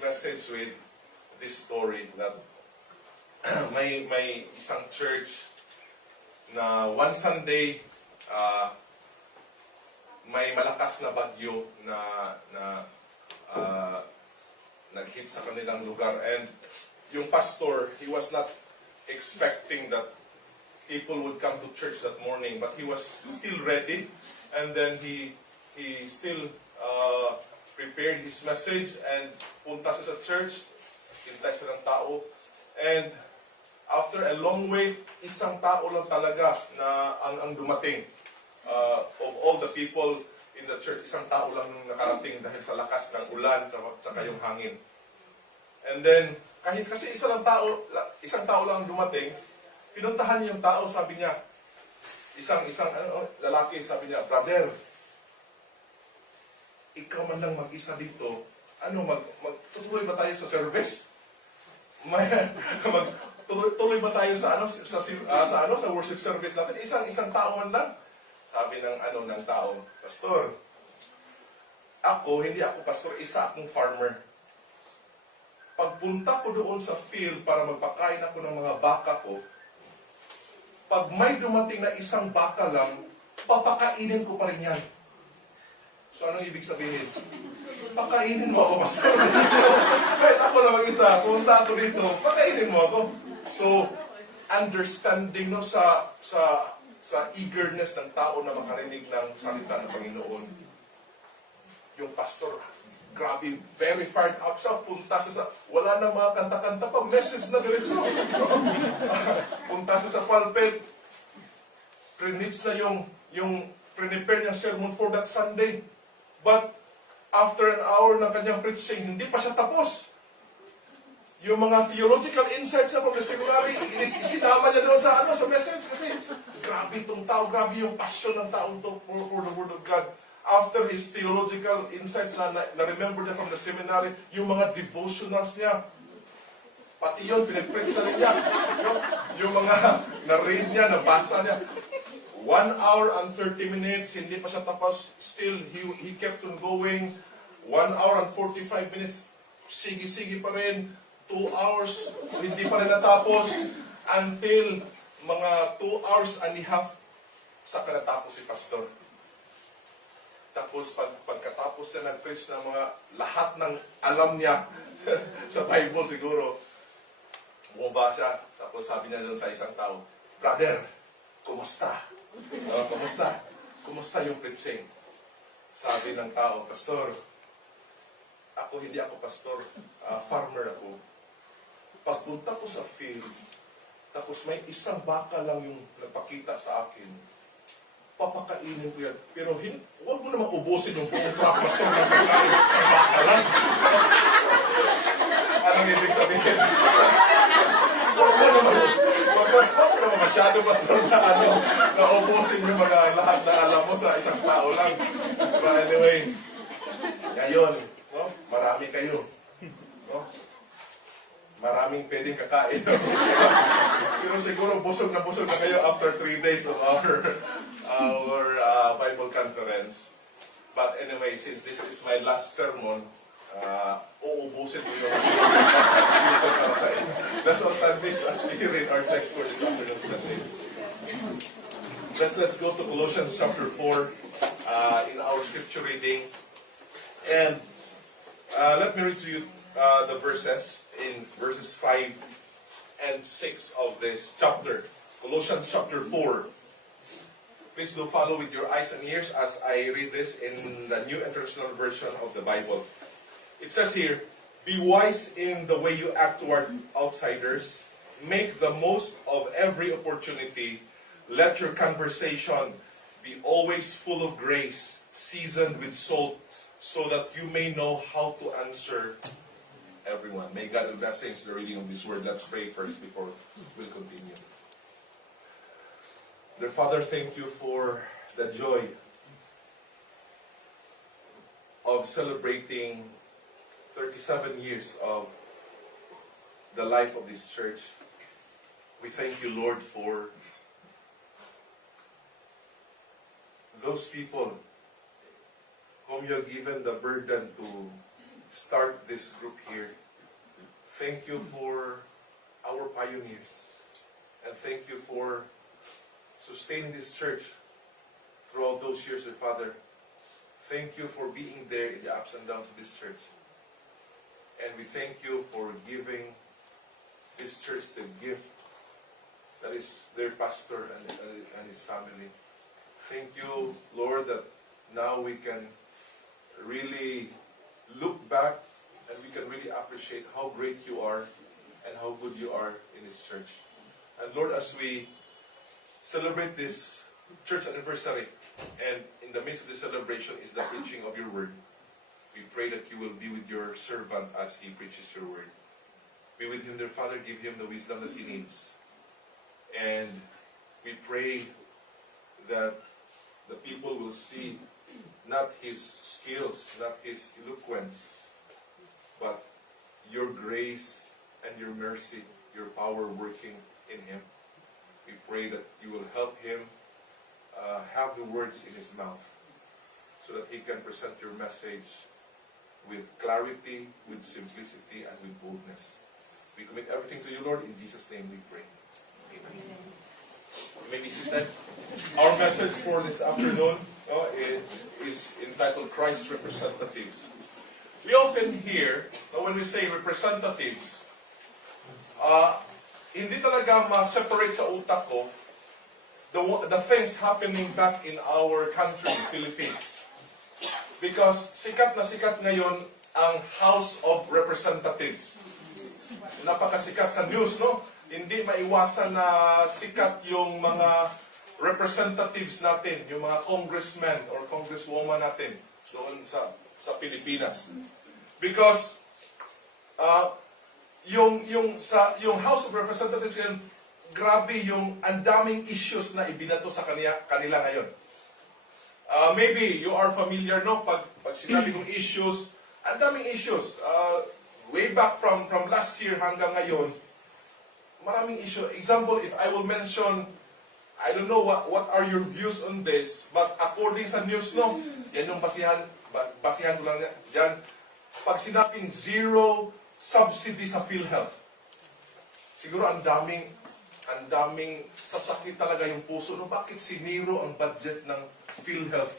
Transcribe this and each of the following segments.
message with this story that may isang church na one Sunday may malakas na bagyo na nag-hit sa kanilang lugar, and yung pastor, he was not expecting that people would come to church that morning, but he was still ready, and then he still prepared his message and punta siya sa church, hintay siya ng tao, and after a long wait, isang tao lang talaga na ang dumating. Of all the people in the church, isang tao lang nakarating dahil sa lakas ng ulan at yung hangin. And then, kahit kasi isang tao lang dumating, pinuntahan niya yung tao, sabi niya, isang lalaki, sabi niya, "Brother, ikaw man lang mag-isa dito, tutuloy ba tayo sa service? Tuloy ba tayo sa worship service natin? Isang tao man lang." Sabi ng tao, "Pastor, hindi ako pastor, isa akong farmer. Pagpunta ko doon sa field para magpakain ako ng mga baka ko, pag may dumating na isang baka lang, papakainin ko pa rin yan." So anong ibig sabihin? Pakainin mo ako, pastor. Kahit ako na mag-isa, punta ako dito, pakainin mo ako. So, understanding sa eagerness ng tao na makarinig ng salita ng Panginoon, yung pastor, grabe, very fired up siya, punta siya wala na mga kanta-kanta pa, message na diretso. Punta siya sa pulpit, preach na yung prepare niyang sermon for that Sunday. But, after an hour ng kanyang preaching, hindi pa siya tapos. Yung mga theological insights niya from the seminary, isinama niya doon sa message, kasi grabe itong tao, grabe yung passion ng tao for the Word of God. After his theological insights na-remember niya from the seminary, yung mga devotionals niya, pati yun, pinag-preach na rin niya. Yung mga na-read niya, nabasa niya. 1 hour and 30 minutes, hindi pa siya tapos. Still, he kept on going. 1 hour and 45 minutes, sige-sige pa rin. 2 hours, hindi pa rin natapos. Until mga 2 hours and a half, saka natapos si pastor. Tapos pagkatapos na nag-preach ng mga lahat ng alam niya sa Bible siguro, bumaba siya. Tapos sabi niya doon sa isang tao, "Brother, kumusta? Kumusta yung preaching?" Sabi ng tao, "Pastor, hindi ako pastor, farmer ako. Pagpunta ko sa field, tapos may isang baka lang yung nagpakita sa akin, papakainin ko yan. Pero huwag mo naman ubusin yung buong prapasyon ng pagkain sa baka lang." Anong ibig sabihin? Huwag mo naman masyado pastor na ubusin yung mga lahat na alam mo sa isang tao lang. But anyway, ngayon, marami kayo. Maraming pwedeng kakain. Pero siguro busog na kayo after 3 days of our Bible conference. But anyway, since this is my last sermon, uubusin ko yung para sa inyo. Let's all stand please as we read our text for this afternoon's message. Let's go to Colossians chapter 4 in our scripture reading. And let me read to you the verses in verses 5 and 6 of this chapter. Colossians chapter 4. Please do follow with your eyes and ears as I read this in the New International Version of the Bible. It says here, "Be wise in the way you act toward outsiders. Make the most of every opportunity. Let your conversation be always full of grace, seasoned with salt, so that you may know how to answer everyone." May God bless the reading of this word. Let's pray first before we'll continue. Dear Father, thank you for the joy of celebrating 37 years of the life of this church. We thank you, Lord, for those people whom you have given the burden to start this group here. Thank you for our pioneers. And thank you for sustaining this church throughout those years, Father. Thank you for being there in the ups and downs of this church. And we thank you for giving this church the gift that is their pastor and his family. Thank you, Lord, that now we can really look back and we can really appreciate how great you are and how good you are in this church. And Lord, as we celebrate this church anniversary, and in the midst of the celebration is the preaching of your word, we pray that you will be with your servant as he preaches your word. Be with him, dear Father, give him the wisdom that he needs. And we pray that the people will see not his skills, not his eloquence, but your grace and your mercy, your power working in him. We pray that you will help him have the words in his mouth so that he can present your message with clarity, with simplicity, and with boldness. We commit everything to you, Lord. In Jesus' name we pray. Amen. You may be seated. Our message for this afternoon is entitled Christ's Representatives. We often hear, when we say representatives, hindi talaga ma-separate sa utak ko the things happening back in our country, Philippines. Because sikat na sikat ngayon ang House of Representatives. Napakasikat sa news, no? Hindi maiwasan na sikat yung mga representatives natin, yung mga congressmen or congresswoman natin doon sa Pilipinas. Because yung House of Representatives yun, grabe yung andaming issues na ibinato sa kanila ngayon. Maybe you are familiar, no? Pag sinabi kong issues, andaming issues. Way back from last year hanggang ngayon, maraming issue. Example, if I will mention, I don't know what are your views on this, but according sa news, no? Yan yung basihan ko lang yan. Pag sinabing zero subsidy sa PhilHealth, siguro ang daming sasakit talaga yung puso. No, bakit siniro ang budget ng PhilHealth?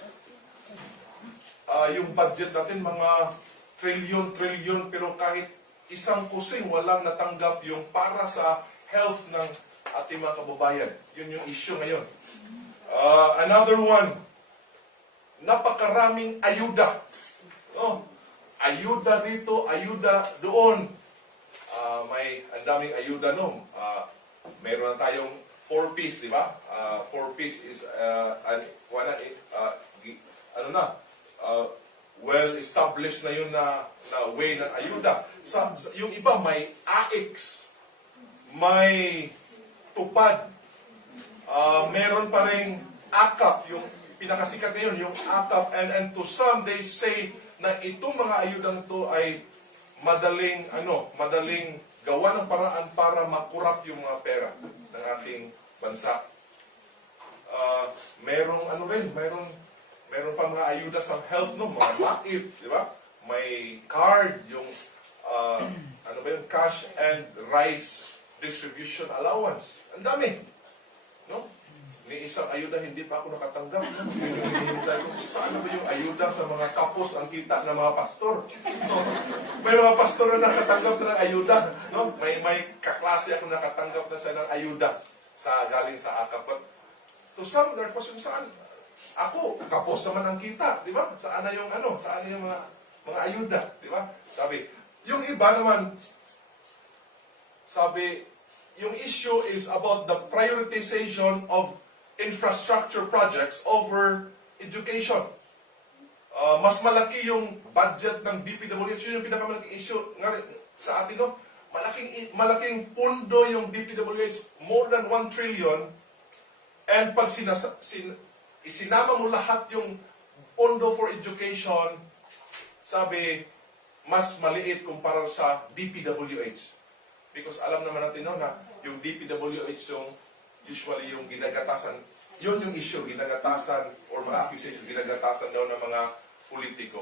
Yung budget natin, mga trilyon, pero kahit isang kusing walang natanggap yung para sa health ng ating mga kababayan. Yun yung issue ngayon. Another one, napakaraming ayuda. Oh, ayuda dito, ayuda doon. May andaming ayuda, no? Meron na tayong 4Ps, di ba? 4Ps is well-established na yun na way ng ayuda. Yung iba may AIX, may tupad, meron pa rin AKAP, yung pinakasikat ngayon, yung AKAP, and to some they say na itong mga ayudang to ay madaling gawa ng paraan para makurap yung mga pera ng ating bansa. Meron pa mga ayuda sa health, no? Mga MAIP, di ba? May card, yung cash and rice distribution allowance. Ang dami. No? May isang ayuda, hindi pa ako nakatanggap. No? Saan ba yung ayuda sa mga kapos ang kita ng mga pastor? No? May mga pastor na nakatanggap na ng ayuda. No? May kaklase ako nakatanggap na sa ng ayuda galing sa AKAP. But to some, there was saan? Ako, kapos naman ang kita, di ba? Saan na yung mga ayuda, di ba? Sabi, yung iba naman, yung issue is about the prioritization of infrastructure projects over education. Mas malaki yung budget ng DPWH, yun yung pinakamalaking issue sa atin, no? Malaking pundo yung DPWH, more than 1 trillion, and pag isinama mo lahat yung pondo for education, sabi, mas maliit kumpara sa DPWH. Because alam naman natin no, na yung DPWH yung usually yung ginagatasan, yun yung issue, ginagatasan or mga accusation, ginagatasan daw ng mga politiko.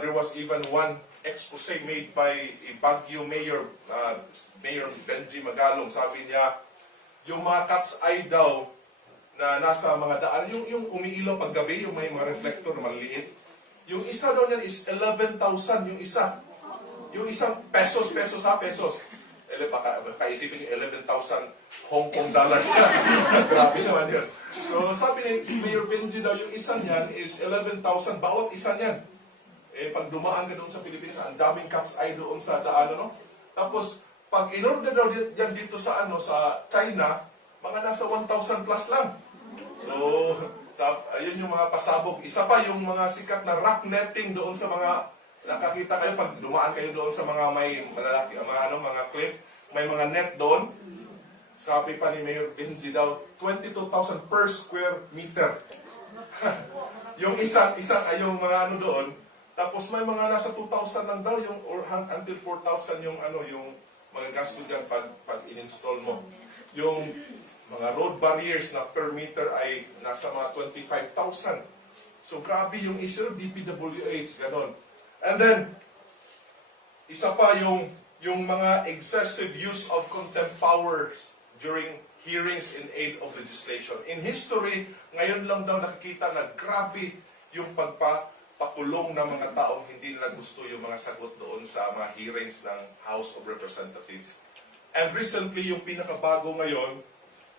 There was even one expose made by Baguio Mayor, Mayor Benji Magalong. Sabi niya, yung mga cat's eye daw na nasa mga daan, yung umiilaw pag gabi, yung may mga reflector na maliliit, yung isa daw niyan is 11,000, yung isa. Yung isang pesos. Baka kaisipin yung 11,000 Hong Kong dollars na. Grabe naman yun. So sabi ni si Mayor Benji daw, yung isa niyan is 11,000, bawat isa niyan. Pag dumaan ka doon sa Pilipinas, ang daming cat's eye doon sa daan, no? Tapos, pag in-order daw yan dito sa China, mga nasa 1,000 plus lang. So, ayun yung mga pasabog. Isa pa yung mga sikat na rock netting doon sa mga nakakita kayo pag dumaan kayo doon sa mga may malalaki, mga cliff, may mga net doon. Sabi pa ni Mayor Benji daw, 22,000 per square meter. Yung yung mga doon, tapos may mga nasa 2,000 lang daw yung or until 4,000 yung yung mga gasto diyan pag in-install mo. Yung mga road barriers na per meter ay nasa mga 25,000. So grabe yung issue ng DPWH, ganon. And then, isa pa yung mga excessive use of contempt powers during hearings in aid of legislation. In history, ngayon lang daw nakikita na grabe yung pagpakulong ng mga taong hindi nila gusto yung mga sagot doon sa mga hearings ng House of Representatives. And recently, yung pinakabago ngayon,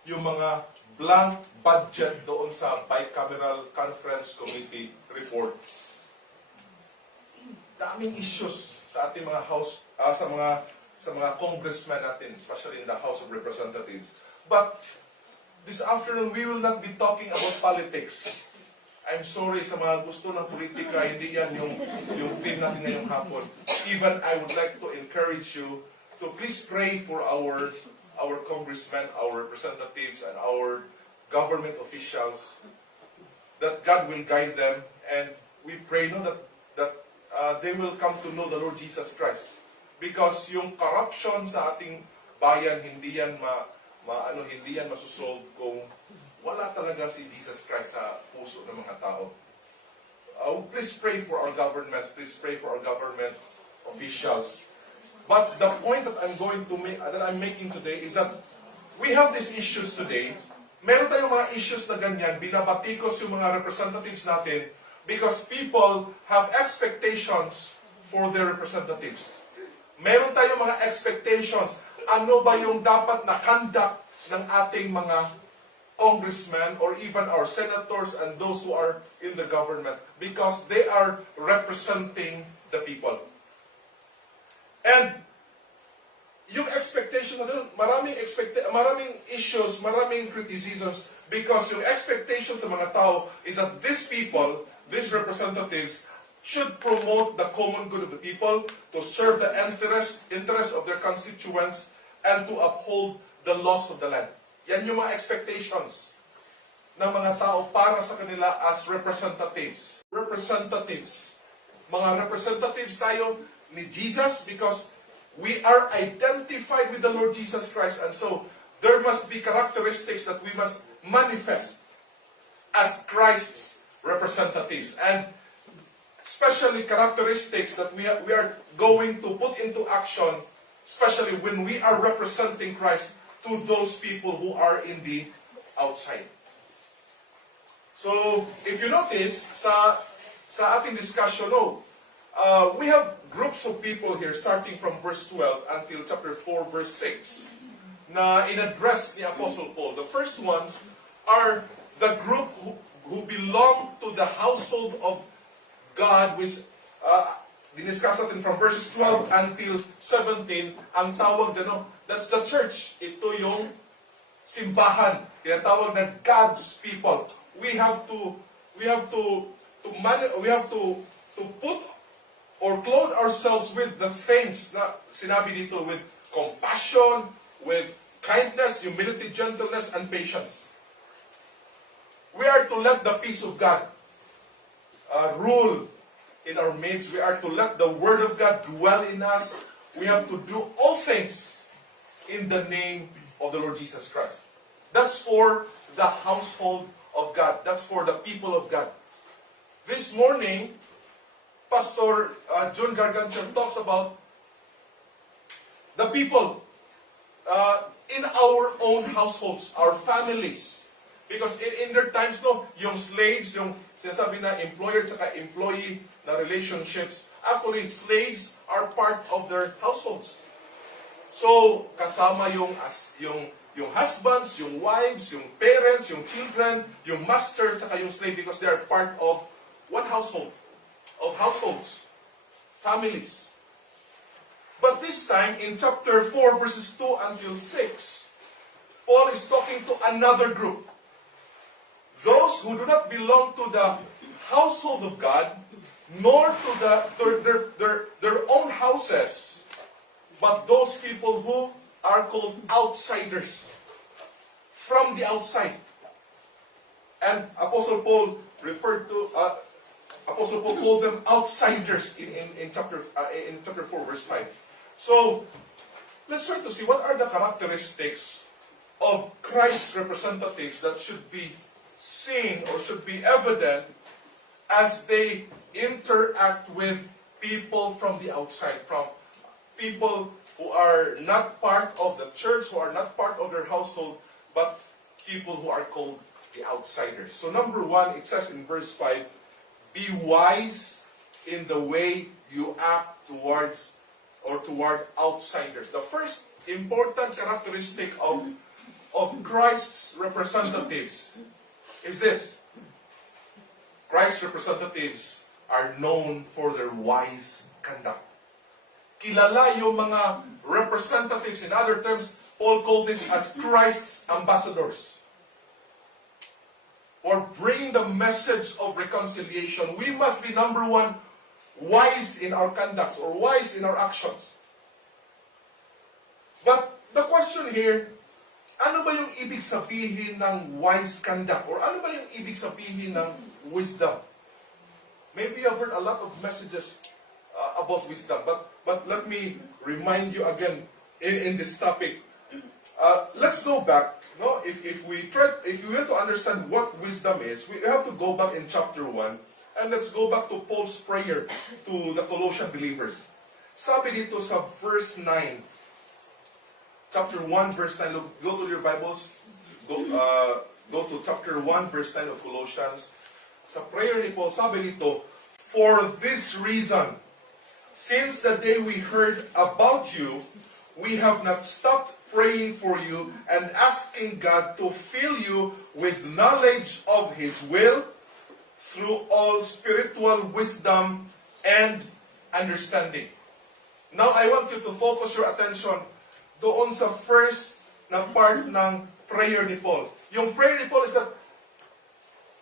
yung mga blank budget doon sa Bicameral Conference Committee report. Daming issues sa ating mga house, sa mga congressmen natin, especially in the House of Representatives. But this afternoon, we will not be talking about politics. I'm sorry sa mga gusto ng politika, hindi yan yung theme natin ngayong hapon. Even I would like to encourage you to please pray for our congressmen, our representatives, and our government officials, that God will guide them, and we pray that they will come to know the Lord Jesus Christ. Because yung corruption sa ating bayan, hindi yan masusolve kung wala talaga si Jesus Christ sa puso ng mga tao. Please pray for our government. Please pray for our government officials. But the point that I'm making today is that we have these issues today. Meron tayong mga issues na ganyan, binabatikos yung mga representatives natin because people have expectations for their representatives. Meron tayong mga expectations. Ano ba yung dapat na conduct ng ating mga congressmen or even our senators and those who are in the government, because they are representing the people. And yung expectation natin, maraming issues, maraming criticisms, because yung expectation sa mga tao is that these people, these representatives, should promote the common good of the people, to serve the interest of their constituents, and to uphold the laws of the land. Yan yung mga expectations ng mga tao para sa kanila as representatives. Representatives. Mga representatives tayo ni Jesus because we are identified with the Lord Jesus Christ, and so there must be characteristics that we must manifest as Christ's representatives, and especially characteristics that we are going to put into action, especially when we are representing Christ to those people who are in the outside. So, if you notice, sa ating discussion, we have groups of people here, starting from verse 12 until chapter 4, verse 6, na in-address ni Apostle Paul. The first ones are the group who belong to the household of God, which diniscuss natin from verses 12 until 17, ang tawag that's the church. Ito yung simbahan. Tinatawag na God's people. We have to put or clothe ourselves with the things na sinabi dito, with compassion, with kindness, humility, gentleness, and patience. We are to let the peace of God rule in our midst. We are to let the Word of God dwell in us. We have to do all things in the name of the Lord Jesus Christ. That's for the household of God. That's for the people of God. This morning, Pastor John Gargantia talks about the people in our own households, our families. Because in their times, no, yung slaves, yung sinasabi na employer at employee na relationships, actually, slaves are part of their households. So, kasama yung husbands, yung wives, yung parents, yung children, yung master, at yung slave, because they are part of one household, of households, families. But this time, in chapter 4, verses 2 until 6, Paul is talking to another group. Those who do not belong to the household of God, nor to their own houses, but those people who are called outsiders, from the outside. And Apostle Paul called them outsiders in chapter 4, verse 5. So, let's try to see what are the characteristics of Christ's representatives that should be seen or should be evident as they interact with people from the outside, from people who are not part of the church, who are not part of their household, but people who are called the outsiders. So number 1, it says in verse 5, be wise in the way you act toward outsiders. The first important characteristic of Christ's representatives is this. Christ's representatives are known for their wise conduct. Kilala yung mga representatives. In other terms, Paul called this as Christ's ambassadors. For bringing the message of reconciliation, we must be number 1, wise in our conduct or wise in our actions. But the question here, ano ba yung ibig sabihin ng wise conduct? Or ano ba yung ibig sabihin ng wisdom? Maybe you've heard a lot of messages about wisdom, but let me remind you again in this topic. Let's go back. No, if we want to understand what wisdom is, we have to go back in chapter 1, and let's go back to Paul's prayer to the Colossian believers. Sabi dito sa verse 9, chapter 1, verse 9. Look, go to your Bibles. Go to chapter 1, verse 9 of Colossians. Sa prayer ni Paul, sabi dito, for this reason, since the day we heard about you, we have not stopped praying for you and asking God to fill you with knowledge of His will through all spiritual wisdom and understanding. Now, I want you to focus your attention doon sa first na part ng prayer ni Paul. Yung prayer ni Paul is that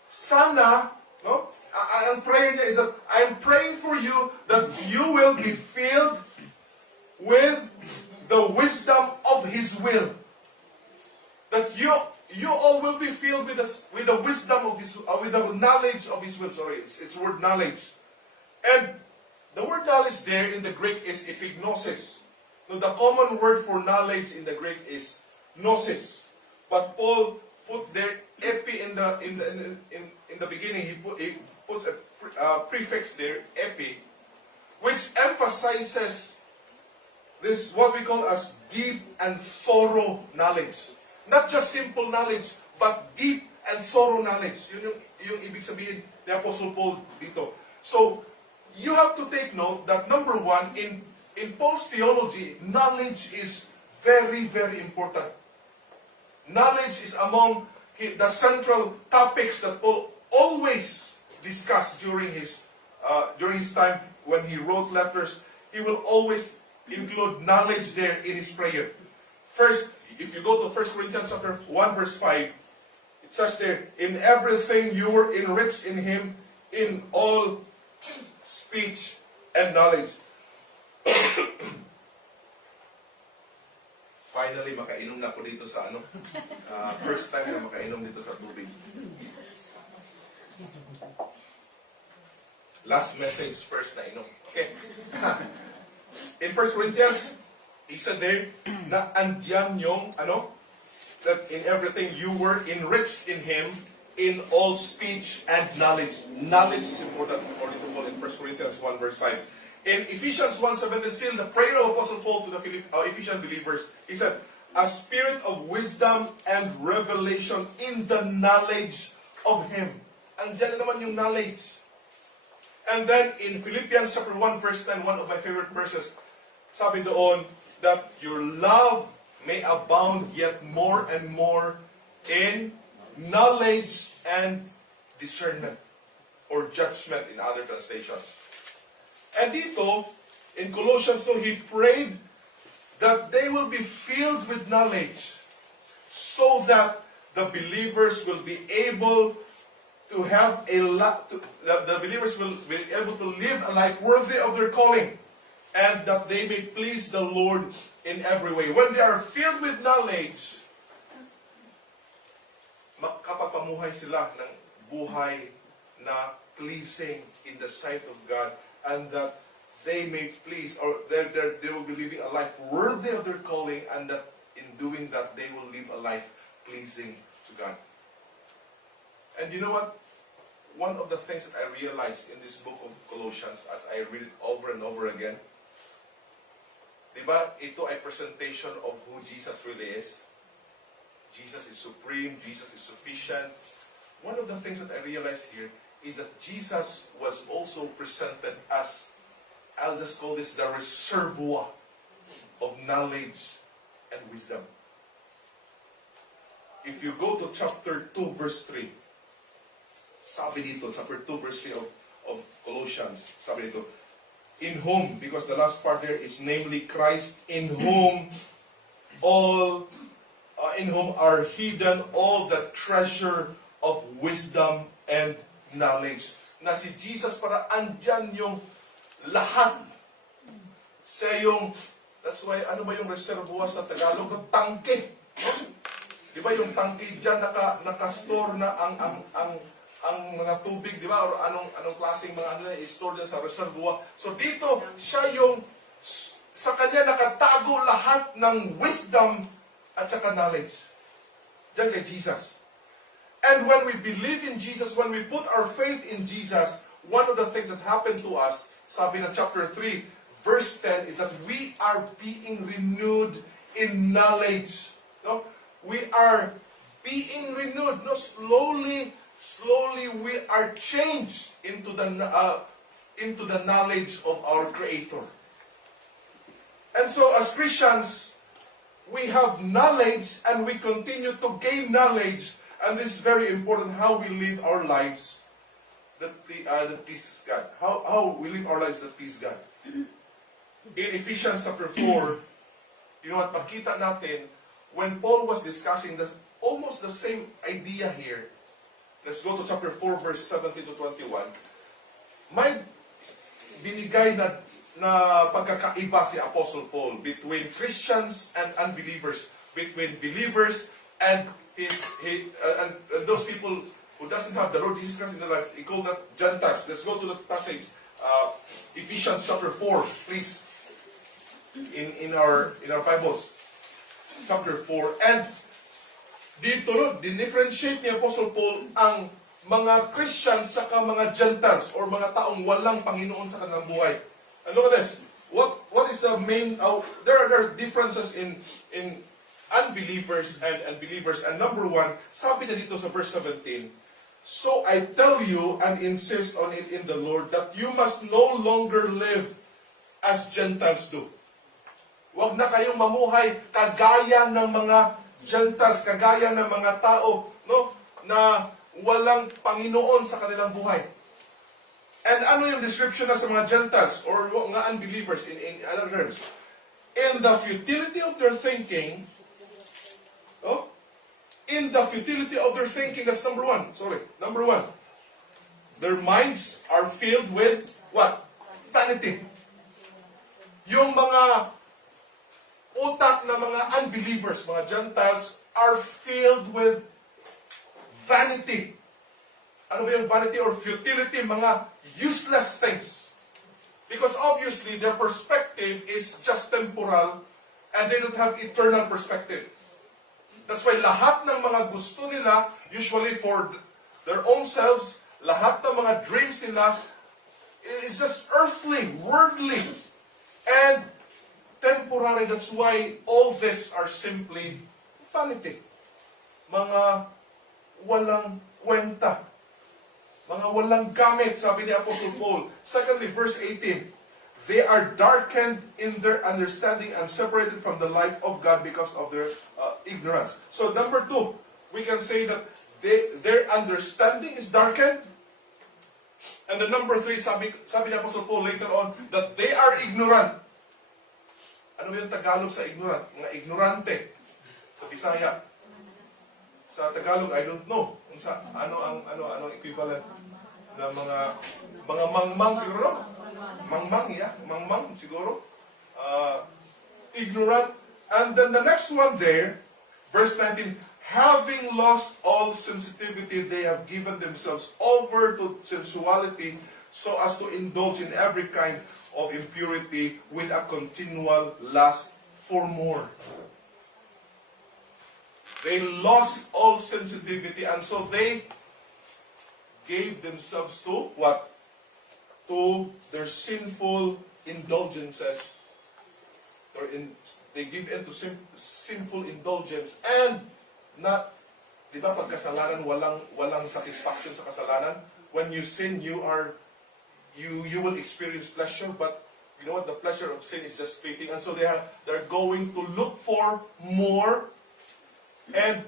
sana, no? Ang prayer niya is that I am praying for you that you will be filled with the wisdom of His will. That you all will be filled with the wisdom of His, with the knowledge of His will. Sorry, it's word knowledge. And the word knowledge there in the Greek is epignosis. No, the common word for knowledge in the Greek is gnosis. But Paul put there epi in the beginning. He puts a prefix there, epi, which emphasizes this what we call as deep and thorough knowledge. Not just simple knowledge, but deep and thorough knowledge. Yun yung ibig sabihin ni Apostle Paul dito. So, you have to take note that number 1, in Paul's theology, knowledge is very, very important. Knowledge is among the central topics that Paul always discussed during his time when he wrote letters. He will always include knowledge there in his prayer. First, if you go to 1 Corinthians chapter 1, verse 5, it says there, in everything you were enriched in Him, in all speech and knowledge. Finally, makainom na ako dito sa first time na makainom dito sa tubig. Last message, first na inom. Okay. In 1 Corinthians, he said there, na andyan yung, that in everything you were enriched in Him, in all speech and knowledge. Knowledge is important according to Paul in 1 1 Corinthians 1 verse 5. In Ephesians 1:17, still the prayer of Apostle Paul to the Ephesian believers, he said, a spirit of wisdom and revelation in the knowledge of Him. Andiyan na naman yung knowledge. And then in Philippians chapter 1 verse 10, one of my favorite verses, sabi doon, that your love may abound yet more and more in knowledge and discernment, or judgment in other translations. And dito, in Colossians 2, he prayed that they will be filled with knowledge so that the believers will be able to have the believers will be able to live a life worthy of their calling, and that they may please the Lord in every way. When they are filled with knowledge, makapapamuhay sila ng buhay na pleasing in the sight of God, and that they may please, or they will be living a life worthy of their calling, and that in doing that, they will live a life pleasing to God. And you know what? One of the things that I realized in this book of Colossians, as I read it over and over again, diba, ito ay presentation of who Jesus really is. Jesus is supreme, Jesus is sufficient. One of the things that I realized here is that Jesus was also presented as, I'll just call this the reservoir of knowledge and wisdom. If you go to chapter 2 verse 3, sabi dito, chapter 2 verse 3 of Colossians, sabi dito, in whom, because the last part there is namely Christ, in whom are hidden all the treasure of wisdom and knowledge. Na si Jesus, para andyan yung lahat. Sa yung, that's why, ano ba yung reservoir sa Tagalog? Yung tangke. Di ba yung tangke dyan naka-store na ang mga tubig, di ba? Or anong klaseng mga i-store dyan sa reservoir. So dito, siya yung, sa kanya nakatago lahat ng wisdom at saka knowledge. Diyan kay Jesus. And when we believe in Jesus, when we put our faith in Jesus, one of the things that happened to us, sabi ng chapter 3, verse 10, is that we are being renewed in knowledge. No? We are being renewed. No? Slowly we are changed into the knowledge of our Creator. And so as Christians, we have knowledge and we continue to gain knowledge. And this is very important, how we live our lives that pleases God. How we live our lives that please God. In Ephesians chapter 4, you know what, makita natin, when Paul was discussing almost the same idea here. Let's go to chapter 4, verse 17 to 21. May binigay na pagkakaiba si Apostle Paul between Christians and unbelievers, between believers and those people who doesn't have the Lord Jesus Christ in their life. He called that Gentiles. Let's go to the passage, Ephesians chapter 4, please, in our Bibles, chapter 4. And dito, dinifferentiate ni Apostle Paul ang mga Christians saka mga Gentiles, or mga taong walang Panginoon sa kanilang buhay. And look at this. What is the main? There are differences in unbelievers and believers. And number one, sabi na dito sa verse 17, so I tell you and insist on it in the Lord that you must no longer live as Gentiles do. Huwag na kayong mamuhay kagaya ng mga Gentiles, kagaya ng mga tao, no, na walang Panginoon sa kanilang buhay. And ano yung description na sa mga Gentiles or mga unbelievers in other terms? In the futility of their thinking, that's number one. Number one. Their minds are filled with what? Vanity. Yung mga utak na mga unbelievers, mga Gentiles, are filled with vanity. Ano ba yung vanity or futility? Mga useless things. Because obviously, their perspective is just temporal and they don't have eternal perspective. That's why lahat ng mga gusto nila, usually for their own selves, lahat ng mga dreams nila, It's just earthly, worldly, and temporary. That's why all this are simply vanity. Mga walang kwenta. Mga walang gamit, sabi ni Apostle Paul. Secondly, verse 18, they are darkened in their understanding and separated from the life of God because of their ignorance. So number 2, we can say that their understanding is darkened. And the number 3, sabi ni Apostle Paul later on, that they are ignorant. Ano yung Tagalog sa ignorant? Mga ignorante. Sa Bisaya. Sa Tagalog, I don't know. Ano equivalent ng mga mangmang siguro? Mangmang, yeah? Mangmang siguro. Ignorant. And then the next one there, verse 19, having lost all sensitivity, they have given themselves over to sensuality so as to indulge in every kind of impurity with a continual lust for more. They lost all sensitivity, and so they gave themselves to what? To their sinful indulgences. They give in to sinful indulgence, and not, di ba, pag kasalanan, walang satisfaction sa kasalanan. When you sin, you will experience pleasure, but you know what? The pleasure of sin is just fleeting, and so they're going to look for more and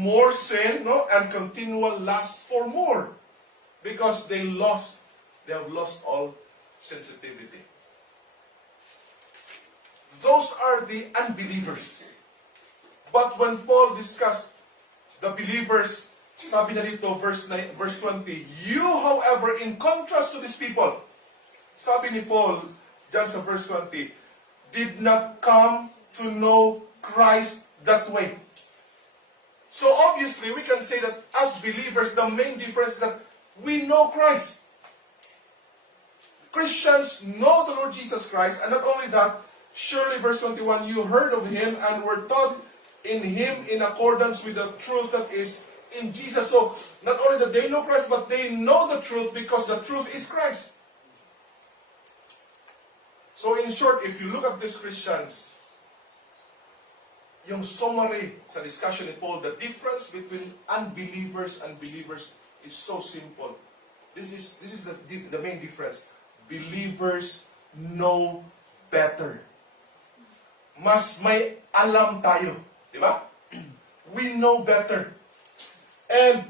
more sin, no, and continual lust for more, because they have lost all sensitivity. Those are the unbelievers. But when Paul discussed the believers, sabi na dito, verse 20, you, however, in contrast to these people, sabi ni Paul, dyan sa verse 20, did not come to know Christ that way. So obviously, we can say that as believers, the main difference is that we know Christ. Christians know the Lord Jesus Christ, and not only that, surely, verse 21, you heard of Him and were taught in Him in accordance with the truth that is in Jesus. So, not only that they know Christ, but they know the truth because the truth is Christ. So, in short, if you look at these Christians, yung summary sa discussion ni Paul, the difference between unbelievers and believers is so simple. This is the main difference. Believers know better. Mas may alam tayo. Di ba? We know better. And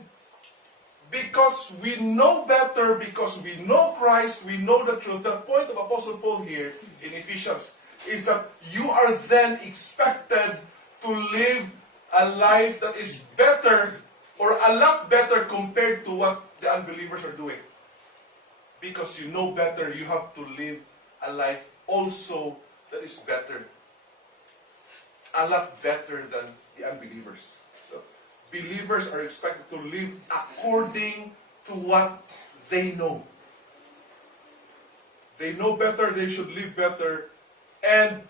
because we know better, because we know Christ, we know the truth, the point of Apostle Paul here in Ephesians is that you are then expected to live a life that is better or a lot better compared to what the unbelievers are doing. Because you know better, you have to live a life also that is better. A lot better than the unbelievers. So, believers are expected to live according to what they know. They know better, they should live better. And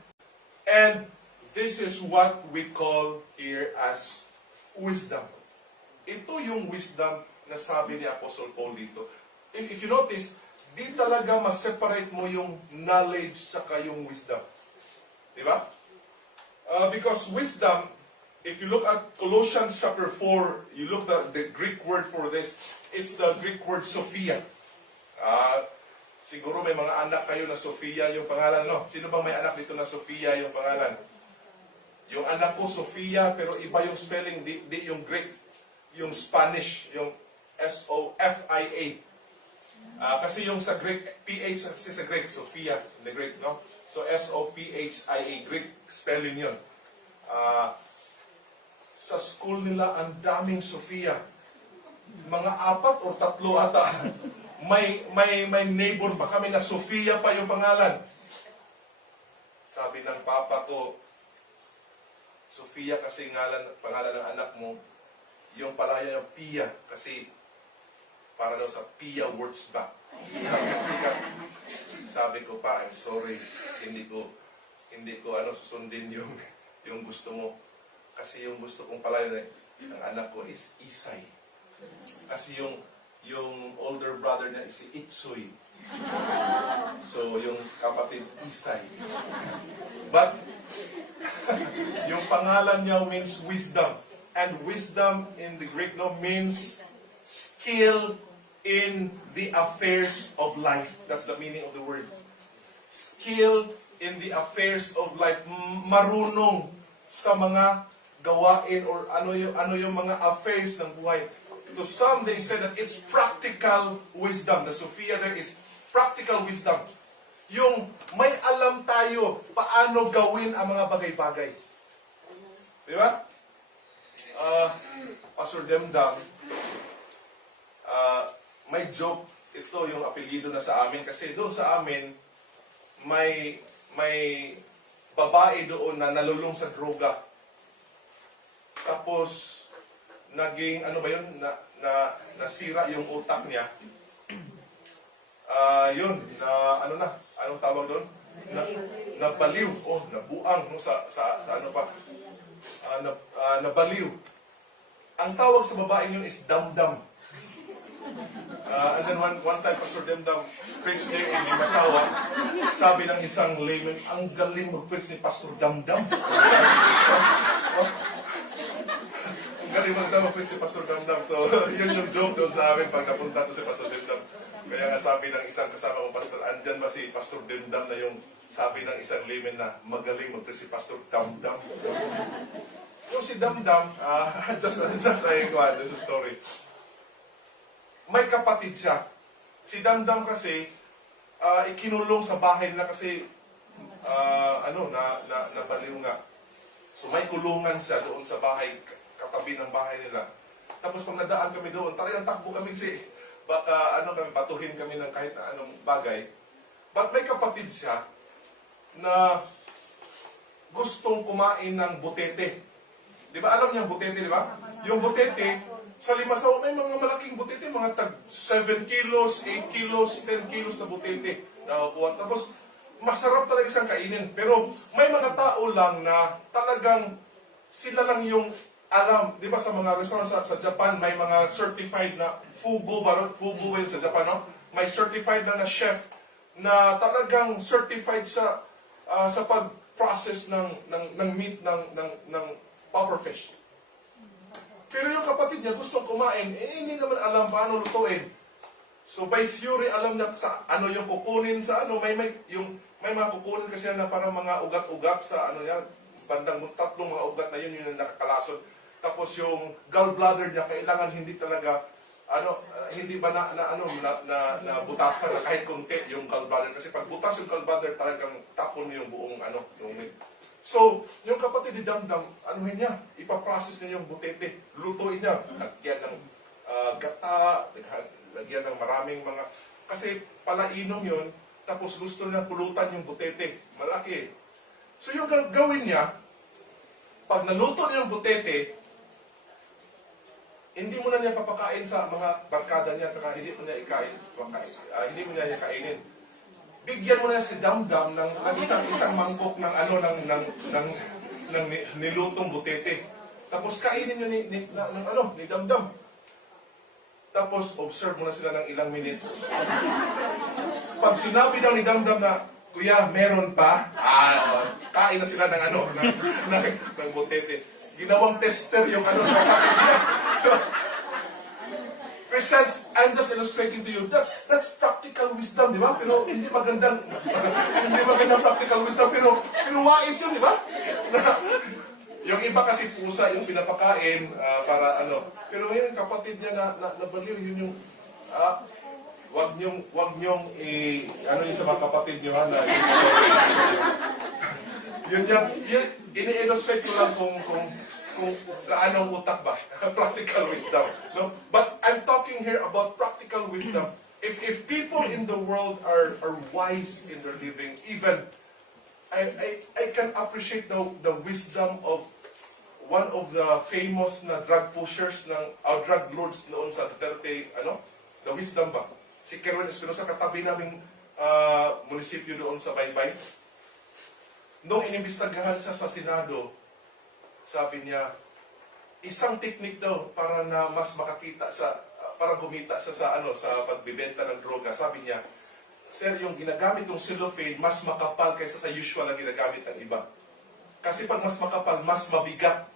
this is what we call here as wisdom. Ito yung wisdom na sabi ni Apostle Paul dito. If you notice, di talaga ma-separate mo yung knowledge saka yung wisdom. Di ba? Because wisdom, if you look at Colossians chapter 4, you look at the Greek word for this, it's the Greek word Sophia. Siguro may mga anak kayo na Sophia yung pangalan, no? Sino bang may anak dito na Sophia yung pangalan? Yung anak ko Sophia, pero iba yung spelling, di yung Greek, yung Spanish, yung S-O-F-I-A. Kasi yung sa Greek, PH kasi sa Greek, Sophia, in the Greek, no? So, S-O-P-H-I-A, Greek spelling yun. Sa school nila, ang daming Sophia. Mga 4 o 3 ata. May neighbor pa kami na Sophia pa yung pangalan. Sabi ng papa ko, Sophia kasi pangalan ng anak mo, yung palaya ng Pia, kasi para daw sa Pia works back. Sabi ko pa, I'm sorry, hindi ko susundin yung gusto mo. Kasi yung gusto kong palaya ng anak ko is Isay. Kasi yung older brother niya is si Itsoy. So, yung kapatid Isay. But, yung pangalan niya means wisdom. And wisdom in the Greek means skill in the affairs of life. That's the meaning of the word. Skill in the affairs of life. Marunong sa mga gawain or ano yung mga affairs ng buhay. To some, they say that it's practical wisdom. The Sophia there is practical wisdom. Yung may alam tayo paano gawin ang mga bagay-bagay. Di ba? Pastor Demdam, may joke ito yung apelyido na sa amin kasi doon sa amin may babae doon na nalulung sa droga. Tapos naging ano ba yun nasira yung utak niya. Yun na anong tawag doon? Nabaliw. Oh, nabuang no sa ano pa. Nabaliw. Ang tawag sa babae yun is damdam. And then one time, Pastor Demdam preached there in Limasawa. Sabi ng isang layman, ang galing mag-preach ni Pastor Damdam. Ang galing mag-preach ni Pastor Damdam. So, yun yung joke doon sa amin pag napunta to si Pastor Demdam. Kaya nga sabi ng isang kasama kong pastor, andyan ba si Pastor Demdam na yung sabi ng isang layman na magaling mag-preach si Pastor Damdam. Yung si Damdam, just a story. May kapatid siya. Si Damdam kasi, ikinulong sa bahay nila kasi, nabaliw nga. So may kulungan siya doon sa bahay, katabi ng bahay nila. Tapos pag nadaan kami doon, talagang takbo kami kasi, baka patuhin kami ng kahit na anong bagay. But may kapatid siya na gustong kumain ng butete. Di ba alam niyo ang butete, di ba? Yung butete, sa Limasaw, may mga malaking butete, mga tag 7 kilos, 8 kilos, 10 kilos na butete. Tapos, masarap talaga siyang kainin. Pero, may mga tao lang na talagang sila lang yung alam. Di ba sa mga restaurant sa Japan, may mga certified na fugu yun sa Japan, no? May certified na chef na talagang certified sa pag-process ng meat ng pufferfish. Pero yung kapatid niya gustong kumain, hindi naman alam paano lutuin. So by theory, alam niya sa ano yung kukunin sa ano, may mga kukunin kasi na parang mga ugat-ugat sa ano niya, bandang tatlong mga ugat na yun yung nakakalasod. Tapos yung gallbladder niya kailangan hindi talaga hindi ba na butasan na kahit konti yung gallbladder kasi pag butas yung gallbladder talagang tapon yung buong yung So, yung kapatid ni Damdam, anuhin niya, ipaprocess niya yung butete, lutuin niya, lagyan ng gata, lagyan ng maraming mga, kasi palainom yun, tapos gusto niya pulutan yung butete, malaki. So, yung gagawin niya, pag naluto niya yung butete, hindi mo na niya papakain sa mga barkada niya, saka hindi mo niya hindi mo niya kainin. Bigyan mo na si Damdam ng isang mangkok ng nilutong butete. Tapos kainin niyo ni Damdam. Tapos observe mo na sila ng ilang minutes. Pag sinabi daw ni Damdam na, Kuya, meron pa? Kain na sila ng butete. Ginawang tester yung Christians, I'm just illustrating to you, that's practical wisdom, di ba? Pero hindi magandang practical wisdom, pero wais yun, di ba? Yung iba kasi pusa yung pinapakain para Pero ngayon kapatid niya na nabaliw, yun yung wag niyong yung sa mga kapatid niyo yun ini-illustrate ko lang kung anong utak ba? Practical wisdom. No? But I'm talking here about practical wisdom. If people in the world are wise in their living, even I can appreciate the wisdom of one of the famous na drug pushers drug lords noon sa Duterte, the wisdom ba? Si Kerwin Espinosa, katabi naming munisipyo doon sa Baybay. Nung inimbestagahan siya sa Senado, sabi niya, isang technique daw para na mas makakita para gumita sa pagbibenta ng droga. Sabi niya, Sir, yung ginagamit yung cellophane, mas makapal kaysa sa usual na ginagamit ng iba. Kasi pag mas makapal, mas mabigat.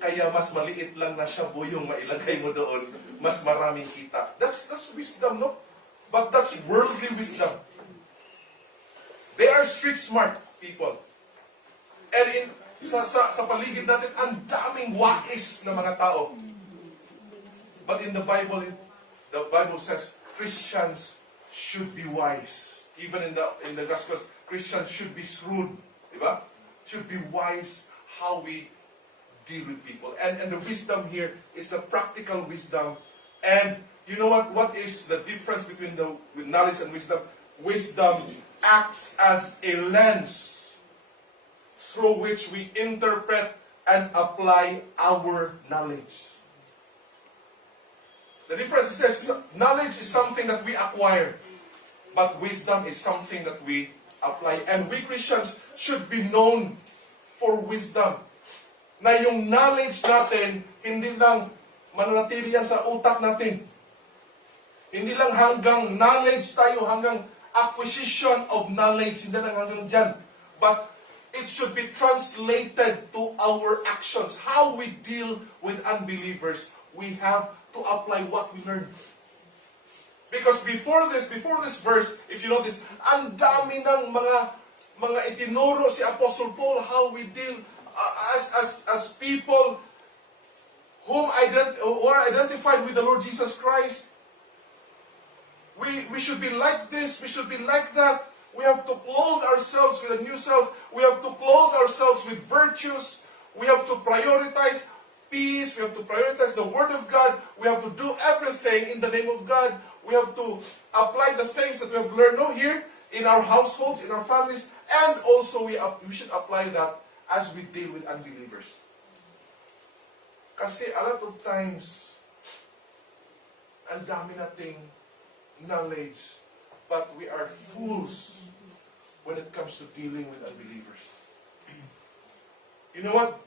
Kaya mas maliit lang na shabu yung mailagay mo doon. Mas maraming kita. That's wisdom, no? But that's worldly wisdom. They are street smart people. And sa paligid natin, ang daming wais na mga tao. But in the Bible says Christians should be wise. Even in the Gospels, Christians should be shrewd. Diba? Should be wise how we deal with people. And the wisdom here is a practical wisdom. And you know what? What is the difference between with knowledge and wisdom? Wisdom acts as a lens through which we interpret and apply our knowledge. The difference is this: knowledge is something that we acquire, but wisdom is something that we apply. And we Christians should be known for wisdom. Na yung knowledge natin, hindi lang mananatili yan sa utak natin. Hindi lang hanggang knowledge tayo, hanggang acquisition of knowledge, hindi lang hanggang dyan. But it should be translated to our actions. How we deal with unbelievers, we have to apply what we learn. Because before this verse, if you notice, ang dami ng mga itinuro si Apostle Paul how we deal as people who are identified with the Lord Jesus Christ. We should be like this, we should be like that. We have to clothe ourselves with a new self. We have to clothe ourselves with virtues. We have to prioritize peace. We have to prioritize the Word of God. We have to do everything in the name of God. We have to apply the things that we have learned here in our households, in our families, and also we should apply that as we deal with unbelievers. Kasi a lot of times, ang dami nating knowledge, but we are fools when it comes to dealing with unbelievers. You know what?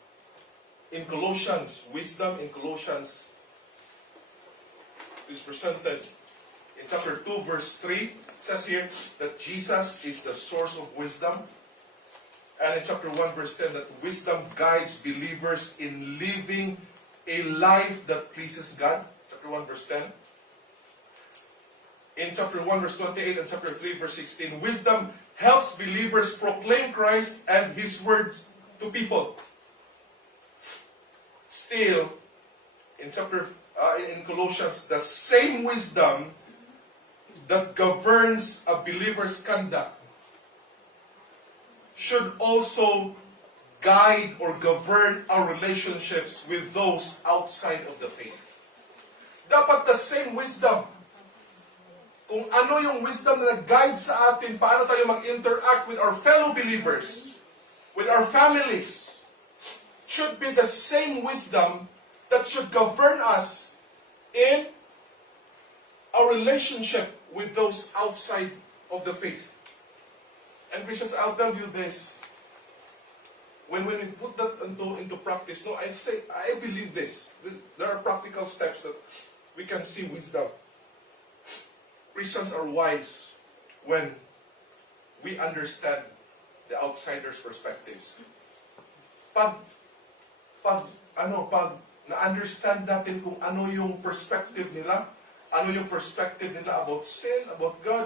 In Colossians, wisdom in Colossians is presented in chapter 2, verse 3. It says here that Jesus is the source of wisdom. And in chapter 1, verse 10, that wisdom guides believers in living a life that pleases God. Chapter 1, verse 10. In chapter 1, verse 28 and chapter 3, verse 16, wisdom helps believers proclaim Christ and His words to people. Still, in Colossians, the same wisdom that governs a believer's conduct should also guide or govern our relationships with those outside of the faith. Dapat the same wisdom. Kung ano yung wisdom na nag-guide sa atin, paano tayo mag-interact with our fellow believers, with our families, should be the same wisdom that should govern us in our relationship with those outside of the faith. And Christians, I'll tell you this. When we put that into practice, I believe this. There are practical steps that we can see wisdom. Christians are wise when we understand the outsider's perspectives. Pag na-understand natin kung ano yung perspective nila, about sin, about God,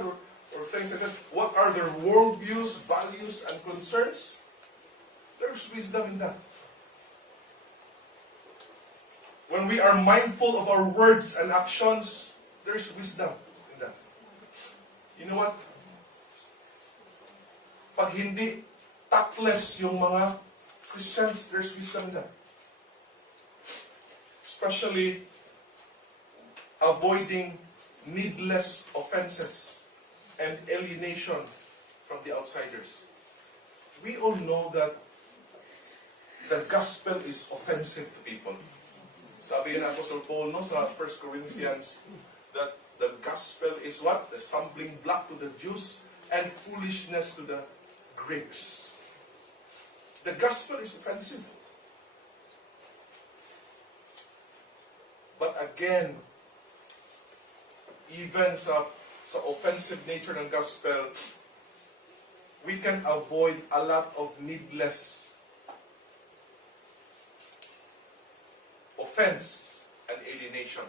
or things like that, what are their worldviews, values, and concerns, there's wisdom in that. When we are mindful of our words and actions, there's wisdom in that. You know what? Pag hindi tactless yung mga Christians, there's wisdom in that. Especially avoiding needless offenses and alienation from the outsiders. We all know that the gospel is offensive to people. Sabi ni Apostle Paul sa 1 Corinthians that the gospel is what? The stumbling block to the Jews and foolishness to the Greeks. The gospel is offensive. But again, even sa sa offensive nature ng gospel, we can avoid a lot of needless offense and alienation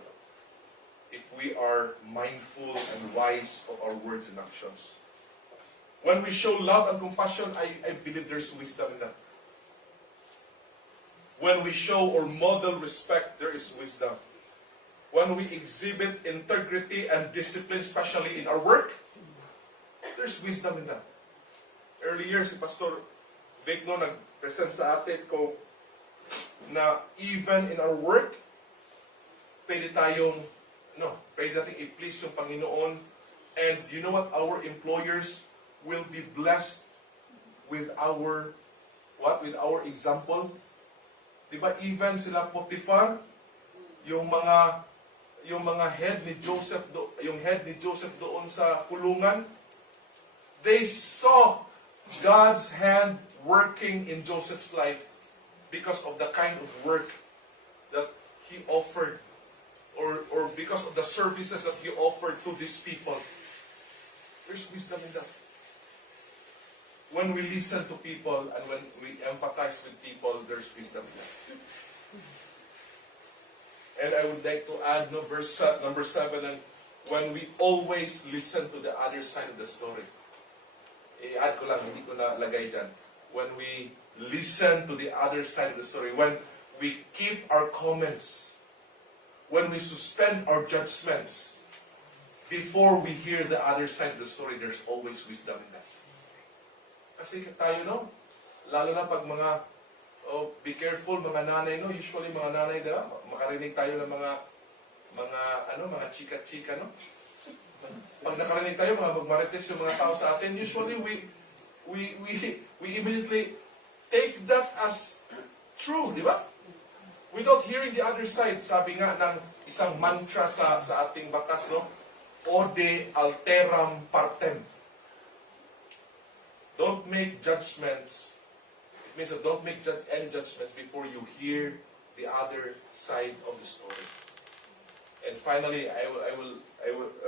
if we are mindful and wise of our words and actions. When we show love and compassion, I believe there's wisdom in that. When we show or model respect, there is wisdom. When we exhibit integrity and discipline, especially in our work, there's wisdom in that. Earlier, si Pastor Vic no, nag-present sa atin ko na even in our work, pwede natin i-please yung Panginoon. And you know what? Our employers will be blessed with our example. Diba, even sila Potiphar, yung mga head ni Joseph, yung head ni Joseph doon sa kulungan, they saw God's hand working in Joseph's life because of the kind of work that he offered, or because of the services that he offered to these people. There's wisdom in that. When we listen to people and when we empathize with people, there's wisdom in that. And I would like to add verse number 7, and when we always listen to the other side of the story. I-add ko lang, hindi ko na lagay dyan. When we listen to the other side of the story, when we keep our comments, when we suspend our judgments, before we hear the other side of the story, there's always wisdom in that. Kasi tayo, no? Lalo na pag mga, be careful, mga nanay, no? Usually, mga nanay, diba? Makarinig tayo ng mga chika-chika, no? Pag nakarinig tayo, mga magmarites yung mga tao sa atin, usually, we immediately take that as true, di ba? Without hearing the other side, sabi nga ng isang mantra sa ating batas, no? Ode alteram partem. Don't make judgments. It means that don't make any judgments before you hear the other side of the story. And finally, I will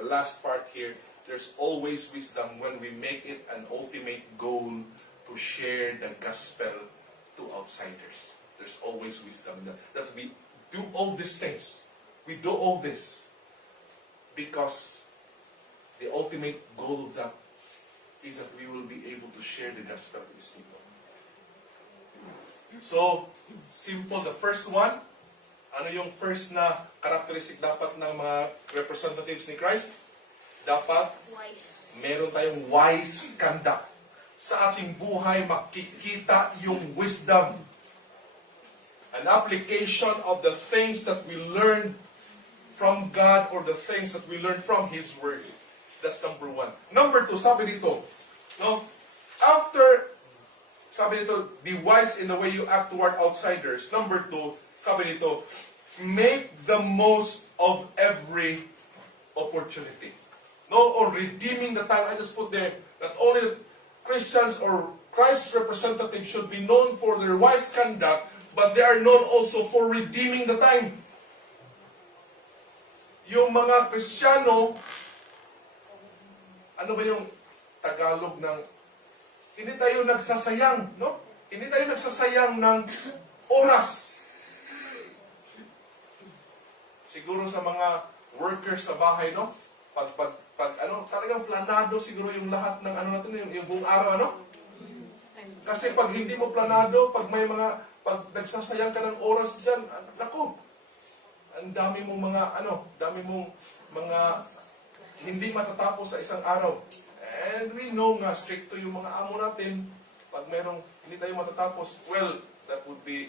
last part here. There's always wisdom when we make it an ultimate goal to share the gospel to outsiders. There's always wisdom that we do all these things. We do all this because the ultimate goal of that is that we will be able to share the gospel with these people. So, simple. The first one, ano yung first na characteristic dapat ng mga representatives ni Christ? Dapat meron tayong wise conduct. Sa ating buhay, makikita yung wisdom. An application of the things that we learn from God or the things that we learn from His Word. That's number 1. Number 2, sabi dito, no? After, sabi dito, be wise in the way you act toward outsiders. Number 2, sabi dito, make the most of every opportunity. No, or redeeming the time. I just put there, not only the Christians or Christ's representatives should be known for their wise conduct, but they are known also for redeeming the time. Yung mga Kristiyano, ano ba yung Tagalog ng, hindi tayo nagsasayang, no? Hindi tayo nagsasayang ng oras. Siguro sa mga workers sa bahay, no? Talagang planado siguro yung lahat ng natin, yung buong araw, ano? Kasi pag hindi mo planado, pag nagsasayang ka ng oras dyan, naku, ang dami mong mga hindi matatapos sa isang araw. And we know nga, stricto yung mga amo natin, pag hindi tayo matatapos, well, that would be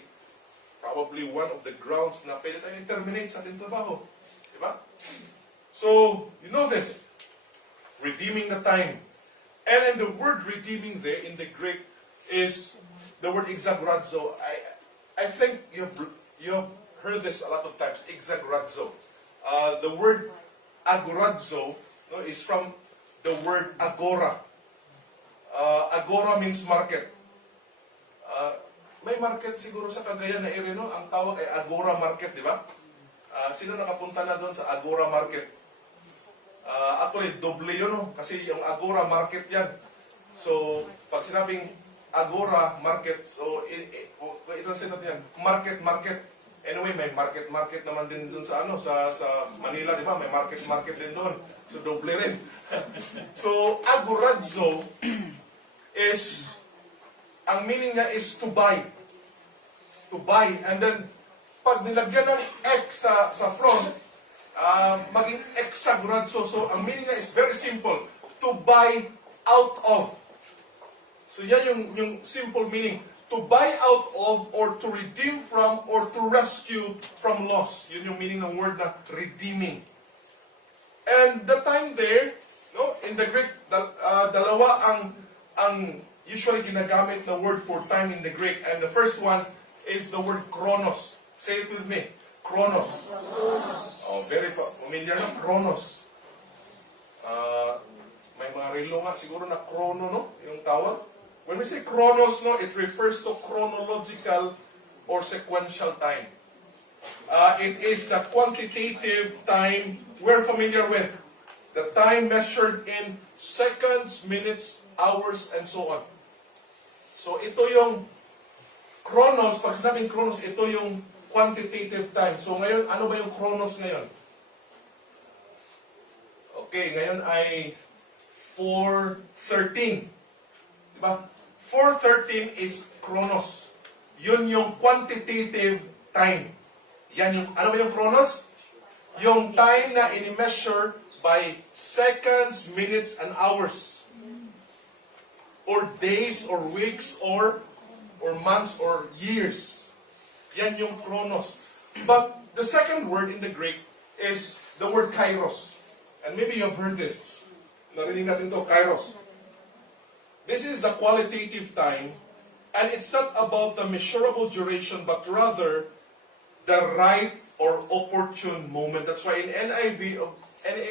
probably one of the grounds na pwede tayo terminate sa ating trabaho. Diba? So, you know this. Redeeming the time. And the word redeeming there in the Greek is the word exagorazo. I think you've heard this a lot of times, exagorazo. The word agorazo is from the word agora. Agora means market. May market siguro sa Cagayan na area, no? Ang tawag ay Agora Market, di ba? Sino nakapunta na doon sa Agora Market? Actually, doble yun, no? Kasi yung Agora market yan. So, pag sinabing Agora market, so, i-translate natin yan, market. Anyway, may market naman din dun sa sa Manila, di ba? May market din doon. So, doble rin. So, agorazo is, ang meaning niya is to buy. To buy. And then, pag nilagyan ng X sa front, maging exagorazo. So, ang meaning niya is very simple. To buy out of. So, yan yung simple meaning. To buy out of, or to redeem from, or to rescue from loss. Yun yung meaning ng word na redeeming. And the time there, no, in the Greek, dalawa ang usually ginagamit na word for time in the Greek. And the first one is the word chronos. Say it with me. Chronos. Oh, very familiar na, chronos. May mga relo nga siguro na chrono, no? Yung tawag. When we say chronos, no, it refers to chronological or sequential time. It is the quantitative time we're familiar with. The time measured in seconds, minutes, hours, and so on. So ito yung chronos, pag sinabing chronos, ito yung quantitative time. So ngayon, ano ba yung chronos ngayon? Okay, ngayon ay 4:13. Diba? 4:13 is chronos. Yun yung quantitative time. Yan yung, ano ba yung chronos? Yung time na ini-measure by seconds, minutes, and hours. Or days, or weeks, or months, or years. Yan yung chronos. But the second word in the Greek is the word kairos. And maybe you've heard this. Narinig natin to, kairos. This is the qualitative time, and it's not about the measurable duration, but rather the right or opportune moment. That's why in NIV,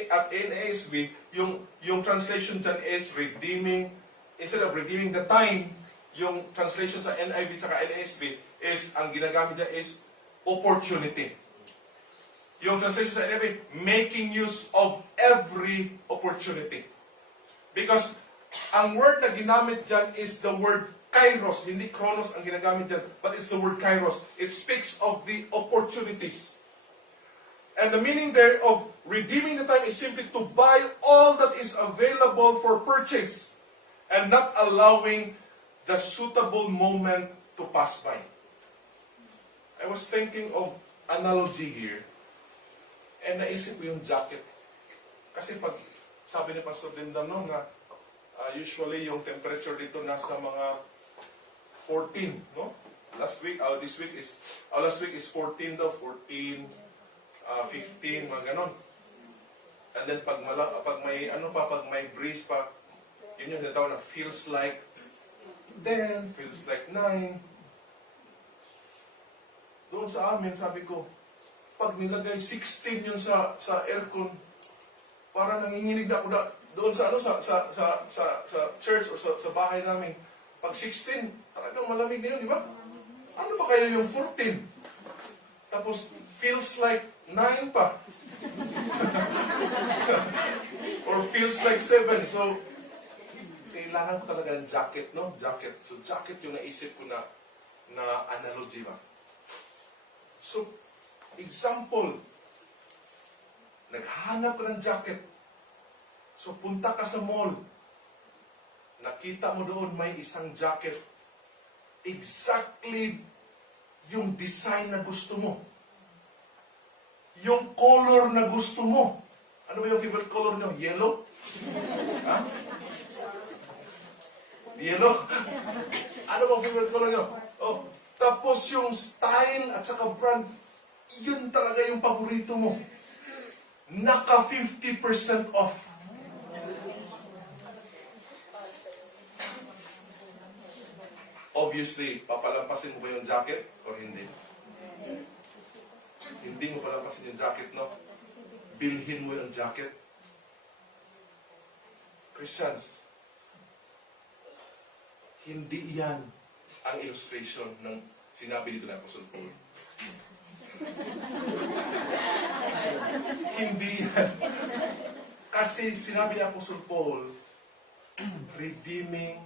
at NASB, yung translation dyan is redeeming, instead of redeeming the time, yung translation sa NIV at NASB is, ang ginagamit niya is opportunity. Yung translation sa NIV, making use of every opportunity. Because ang word na ginamit dyan is the word kairos. Hindi chronos ang ginagamit dyan, but it's the word kairos. It speaks of the opportunities. And the meaning there of redeeming the time is simply to buy all that is available for purchase and not allowing the suitable moment to pass by. I was thinking of analogy here, and naisip ko yung jacket. Kasi pag sabi ni Pastor Linda no, na usually yung temperature dito nasa mga 14, no? Last week is 14 daw, 14, 15, mga ganon. And then pag may breeze pa, yun yung natawag na feels like 10, feels like 9. Doon sa amin, sabi ko, pag nilagay 16 yun sa aircon, para nanginginig na ako doon sa church o sa bahay namin. Pag 16, talagang malamig na yun, di ba? Ano ba kaya yung 14? Tapos, feels like 9 pa. Or feels like 7. So, kailangan ko talaga ng jacket, no? Jacket. So, jacket yung naisip ko na analogy ba? So, example, naghanap ko ng jacket. So, punta ka sa mall. Nakita mo doon may isang jacket. Exactly yung design na gusto mo. Yung color na gusto mo. Ano ba yung favorite color nyo? Yellow? Ha? Yellow? Ano ba favorite color nyo? Oh, tapos yung style at saka brand, yun talaga yung paborito mo. Naka 50% off. Obviously, papalampasin mo ba yung jacket o hindi? Hindi mo palampasin yung jacket, no? Bilhin mo yung jacket. Christians, hindi yan ang illustration ng sinabi dito ng Apostle Paul. Hindi yan. Kasi sinabi ni Apostle Paul, redeeming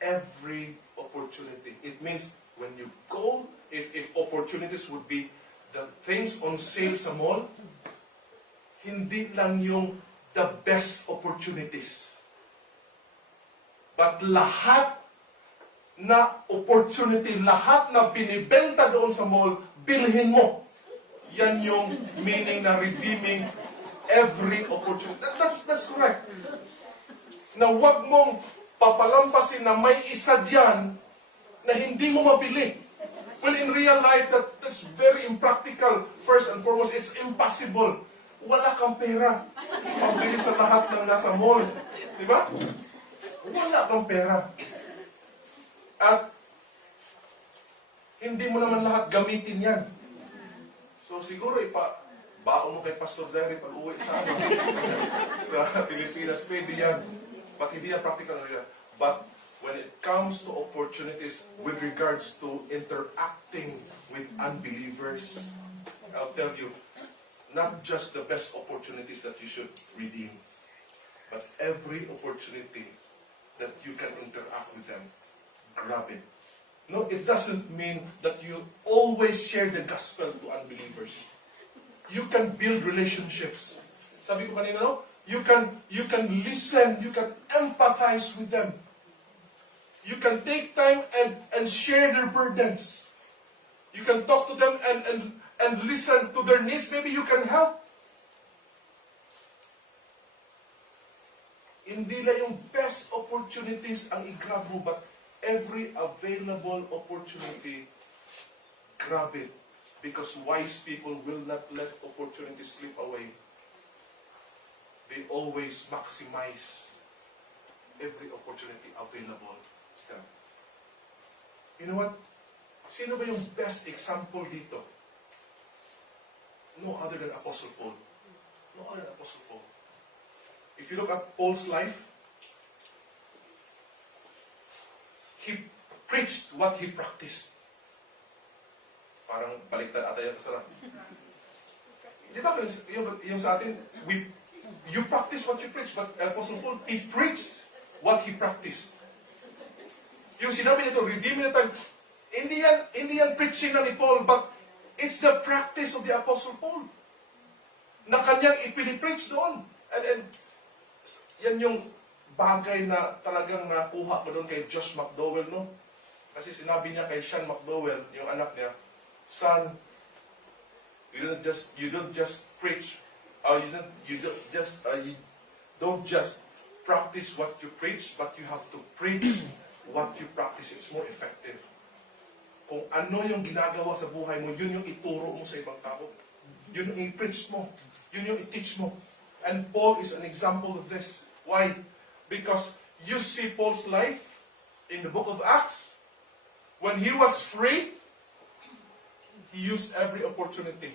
every opportunity. It means when you go, if opportunities would be the things on sale sa mall, hindi lang yung the best opportunities. But lahat na opportunity, lahat na binibenta doon sa mall, bilhin mo. Yan yung meaning na redeeming every opportunity. That's correct. Na huwag mong papalampasin na may isa diyan na hindi mo mabili. Well, in real life, that's very impractical. First and foremost, it's impossible. Wala kang pera. Pambili sa lahat ng nasa mall. Di ba? Wala kang pera. At hindi mo naman lahat gamitin yan. So siguro baon mo kay Pastor Jerry pag uwi sa sa Pilipinas, pwede yan. But hindi yan practical na yan. But when it comes to opportunities with regards to interacting with unbelievers, I'll tell you, not just the best opportunities that you should redeem, but every opportunity that you can interact with them, grab it. No, it doesn't mean that you always share the gospel to unbelievers. You can build relationships. Sabi ko kanina, no? You can listen, you can empathize with them. You can take time and share their burdens. You can talk to them and listen to their needs. Maybe you can help. Hindi lang yung best opportunities ang i-grab mo, but every available opportunity, grab it. Because wise people will not let opportunities slip away. They always maximize every opportunity available to them. You know what? Sino ba yung best example dito? No other than Apostle Paul. No other than Apostle Paul. If you look at Paul's life, he preached what he practiced. Parang baliktad ata yung kasarap. Di ba yung sa atin, you practice what you preach, but Apostle Paul, he preached what he practiced. Yung sinabi nito, redeeming na time, hindi yan preaching na ni Paul, but it's the practice of the Apostle Paul na kanyang ipinipreach doon. And yan yung bagay na talagang nakuha ko doon kay Josh McDowell, no? Kasi sinabi niya kay Sean McDowell, yung anak niya, son, you don't just preach, you don't just practice what you preach, but you have to preach what you practice. It's more effective. Kung ano yung ginagawa sa buhay mo, yun yung ituro mo sa ibang tao. Yun yung i-preach mo. Yun yung i-teach mo. And Paul is an example of this. Why? Because you see Paul's life in the book of Acts. When he was free, he used every opportunity.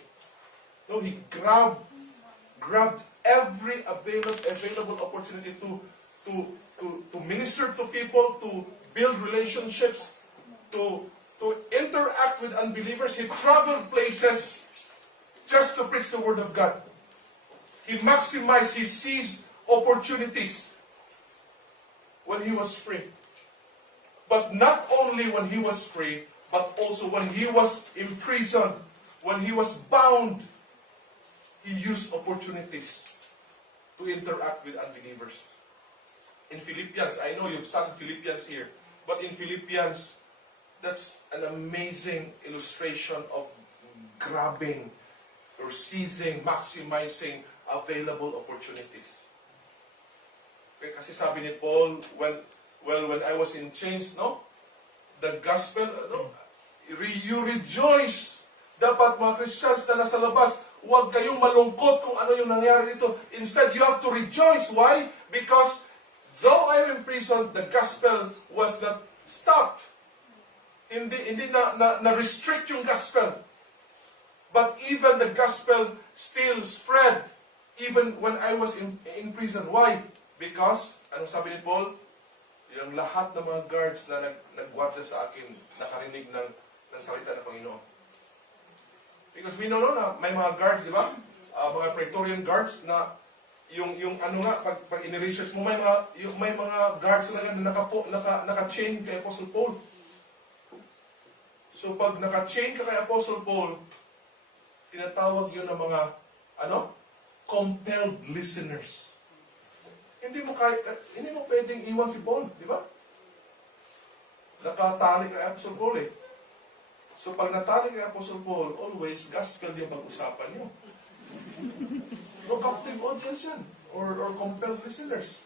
No, he grabbed every available opportunity to minister to people, to build relationships, to interact with unbelievers. He traveled places just to preach the word of God. He maximized, he seized opportunities when he was free. But not only when he was free, but also when he was imprisoned, when he was bound, he used opportunities to interact with unbelievers. In Philippians, I know you've studied Philippians here, but in Philippians, that's an amazing illustration of grabbing or seizing, maximizing available opportunities. Okay, kasi sabi ni Paul, when I was in chains, no? The gospel, no? You rejoice. Dapat mga Christians na nasa labas, huwag kayong malungkot kung ano yung nangyari dito. Instead, you have to rejoice. Why? Because though I'm in prison, the gospel was not stopped. Hindi na restrict yung gospel. But even the gospel still spread even when I was in prison. Why? Because, anong sabi ni Paul? Yung lahat ng mga guards na nagwardya sa akin, nakarinig ng salita ng Panginoon. Because we know na may mga guards, di ba? Mga Praetorian guards na yung ano nga, pag in-research mo, may mga guards talaga na naka-chain kay Apostle Paul. So pag naka-chain ka kay Apostle Paul, tinatawag yun ng mga, compelled listeners. Hindi mo pwedeng iwan si Paul, di ba? Nakatali kay Apostle Paul eh. So pag natali kay Apostle Paul, always gospel yung pag-usapan niyo. No captive audience yan. Or compelled listeners.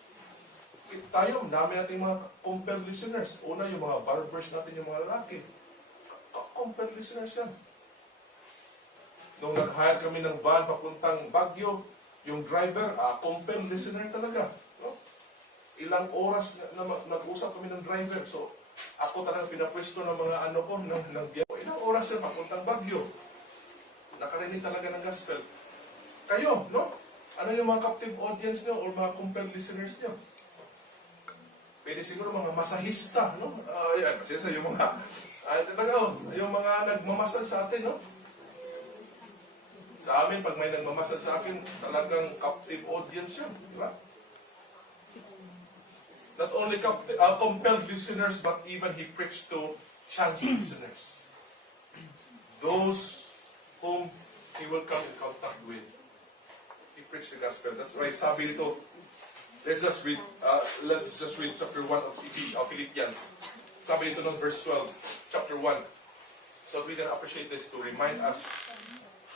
Tayo, dami natin mga compelled listeners. Una, yung mga barbers natin, yung mga lalaki. Compelled listeners yan. Nung nag-hire kami ng van papuntang Baguio, yung driver, compelled listener talaga. No? Ilang oras na nag-usap kami ng driver. So, ako talaga pinapwesto ng mga ng biyahe. Ilang oras yan papuntang Baguio. Nakarinig talaga ng gospel. Kayo, no? Ano yung mga captive audience nyo or mga compelled listeners nyo? Pwede siguro mga masahista, no? Yan, masahista yung mga, yung mga nagmamasal sa atin, no? Sa amin, pag may nagmamasal sa akin, talagang captive audience yun, di ba? Not only compelled listeners, but even he preached to chance listeners. Those whom he will come in contact with. He preached the gospel. That's why sabi nito, let's just read chapter 1 of Philippians. Sabi nito ng verse 12, chapter 1. So we can appreciate this to remind us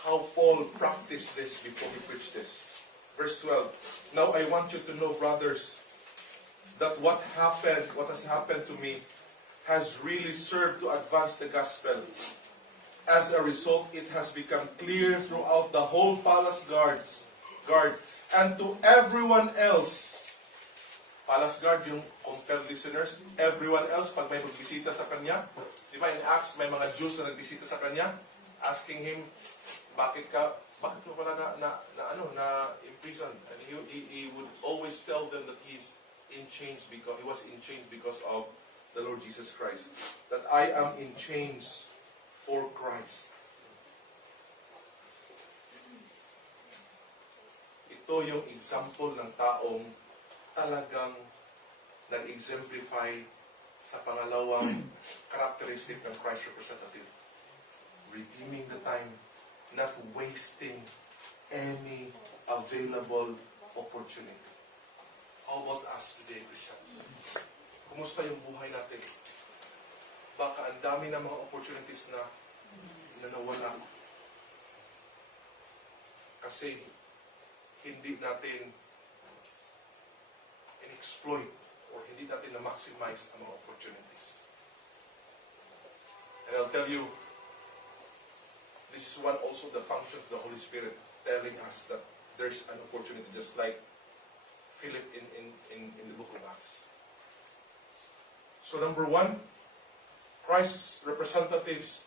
how Paul practiced this before he preached this. Verse 12. Now I want you to know, brothers, that what has happened to me has really served to advance the gospel. As a result, it has become clear throughout the whole palace guard, and to everyone else. Palace guard, yung compelled listeners, everyone else, pag may magbisita sa kanya, di ba in Acts, may mga Jews na nagbisita sa kanya, asking him, bakit mo pala na imprisoned? And he would always tell them that he was in chains because of the Lord Jesus Christ. That I am in chains for Christ. Ito yung example ng taong talagang nag-exemplify sa pangalawang characteristic ng Christ representative. Redeeming the time, not wasting any available opportunity. How about us today, Christians? Kumusta yung buhay natin? Baka ang dami na mga opportunities na nawala. Kasi hindi natin in-exploit or hindi natin na-maximize ang mga opportunities. And I'll tell you, this is one also the function of the Holy Spirit telling us that there's an opportunity just like Philip in the book of Acts. So number one, Christ's representatives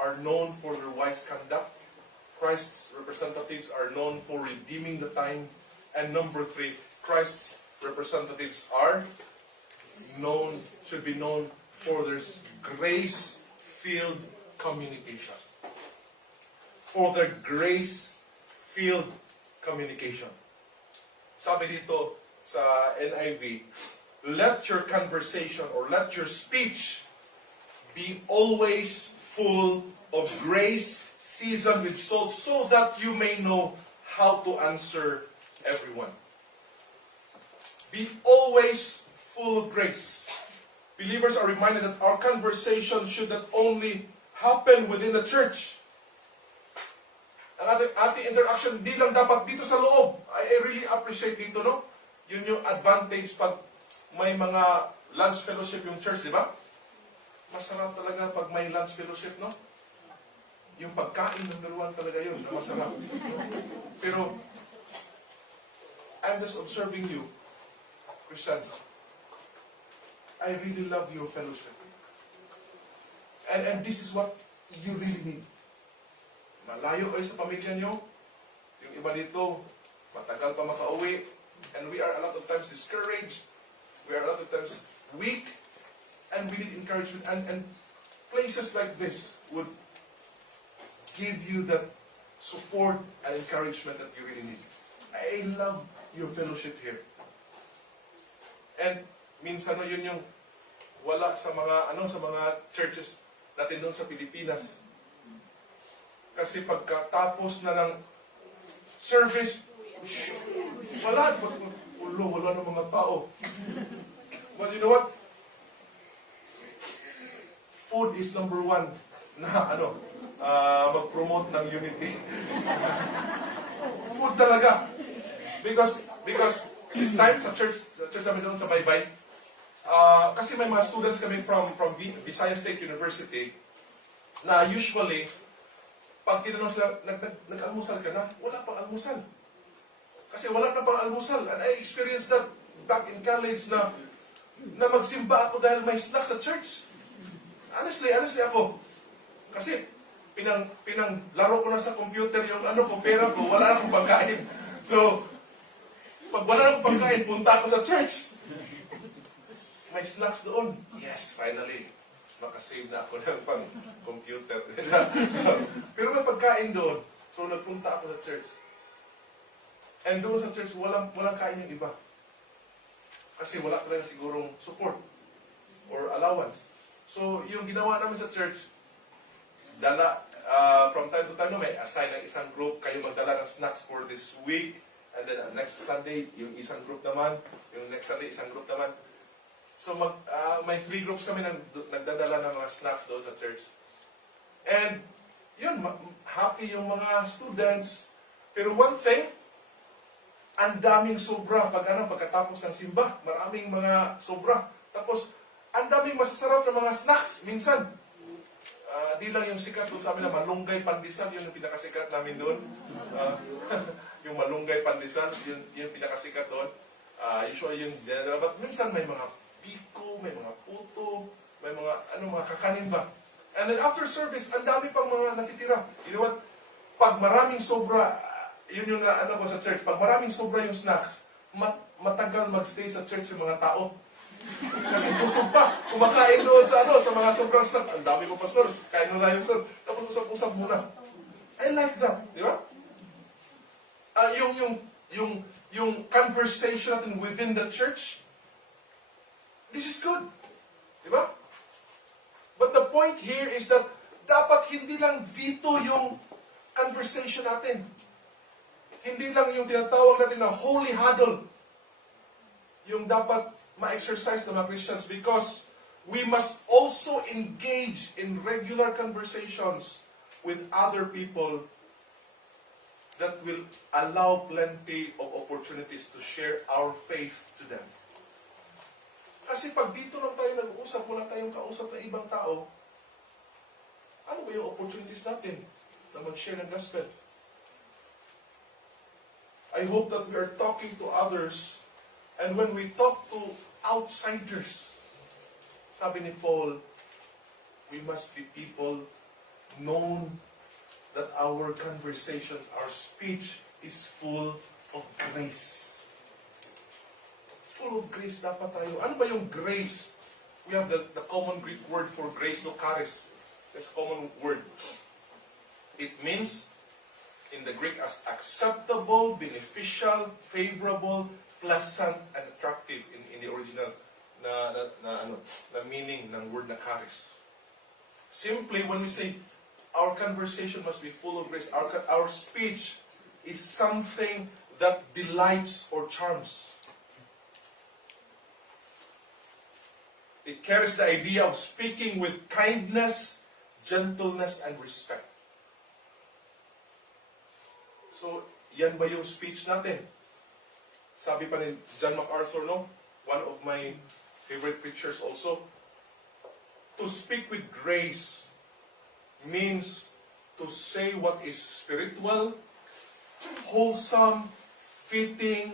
are known for their wise conduct. Christ's representatives are known for redeeming the time. And number three, Christ's representatives should be known for their grace-filled communication. For their grace-filled communication. Sabi dito sa NIV, let your conversation or let your speech be always full of grace, seasoned with salt, so that you may know how to answer everyone. Be always full of grace. Believers are reminded that our conversation should not only happen within the church. Ang ating interaction di lang dapat dito sa loob. I really appreciate dito, no? Yun yung advantage pag may mga lunch fellowship yung church, di ba? Masarap talaga pag may lunch fellowship, no? Yung pagkain, number one talaga yun, na masarap. Pero, I'm just observing you, Christians. I really love your fellowship. And this is what you really need. Malayo kayo sa pamilya nyo. Yung iba dito, matagal pa makauwi. And we are a lot of times discouraged. We are a lot of times weak. And we need encouragement. And places like this would give you that support and encouragement that you really need. I love your fellowship here. And minsan no, yun yung wala sa mga churches natin doon sa Pilipinas. Kasi pagkatapos na ng service, wala ng mga tao. But you know what? Food is number one na mag-promote ng unity. Food talaga. Because this time sa church namin doon sa Baybay, kasi may mga students kami from Visayas State University na usually pag tinanong sila, nag-almusal ka na? Wala pang almusal. Kasi wala na pang almusal. And I experienced that back in college na magsimba ako dahil may snack sa church. Honestly ako. Kasi pinanglaro ko na sa computer yung pera ko, wala akong pagkain. So, pag wala akong pagkain, punta ako sa church. May snacks doon. Yes, finally. Makasave na ako ng pang-computer. Pero may pagkain doon. So, nagpunta ako sa church. And doon sa church, walang kain yung iba. Kasi wala talaga sigurong support or allowance. So, yung ginawa namin sa church, from time to time, may assign ng isang group, kayo magdala ng snacks for this week. And then next Sunday, yung isang group naman. Yung next Sunday, isang group naman. So, may 3 groups kami nagdadala ng mga snacks doon sa church. And, yun, happy yung mga students. Pero one thing, ang daming sobra pagkatapos ng simba. Maraming mga sobra. Tapos, ang daming masasarap na mga snacks. Minsan, di lang yung sikat doon sa amin na malunggay pandesal, yun yung pinakasikat namin doon. Yung malunggay pandesal, yun yung pinakasikat doon. Usually yung general, but minsan may mga piko, may mga puto, may mga kakanin ba. And then after service, ang dami pang mga natitira. You know what? Pag maraming sobra, yun yung ko sa church, pag maraming sobra yung snacks, matagal magstay sa church yung mga tao. Kasi busog pa. Kumakain doon sa mga sobrang snacks. Ang dami ko, pastor. Kain mo na yung sir. Tapos usap-usap muna. I like that. Di ba? Yung conversation natin within the church, this is good. Di ba? But the point here is that dapat hindi lang dito yung conversation natin. Hindi lang yung tinatawag natin na holy huddle yung dapat ma-exercise ng mga Christians, because we must also engage in regular conversations with other people that will allow plenty of opportunities to share our faith to them. Kasi pag dito lang tayo nag-uusap, wala tayong kausap na ibang tao, ano ba yung opportunities natin na mag-share ng gospel? I hope that we are talking to others, and when we talk to outsiders, sabi ni Paul, we must be people known that our conversations, our speech is full of grace. Full of grace dapat tayo. Ano ba yung grace? We have the common Greek word for grace, no, charis. That's a common word. It means, in the Greek, as acceptable, beneficial, favorable, pleasant, and attractive in the original na meaning ng word na charis. Simply, when we say our conversation must be full of grace, our speech is something that delights or charms. It carries the idea of speaking with kindness, gentleness, and respect. So, yan ba yung speech natin? Sabi pa ni John MacArthur, no? One of my favorite preachers also. To speak with grace means to say what is spiritual, wholesome, fitting,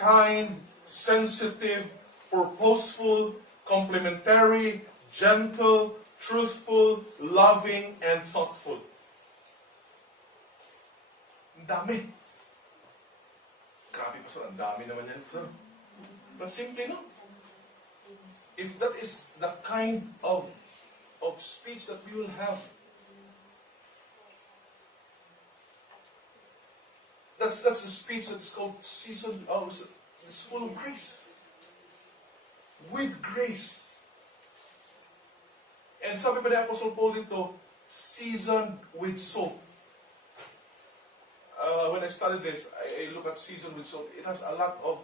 kind, sensitive, purposeful, complimentary, gentle, truthful, loving, and thoughtful. Ang dami. Grabe pa sir, ang dami naman yan sir. But simply, no? If that is the kind of speech that we will have, That's the speech that is called seasoned. It's full of grace. With grace. And sabi pa ni Apostle Paul dito, seasoned with salt. When I studied this, I look at seasoned with salt. It has a lot of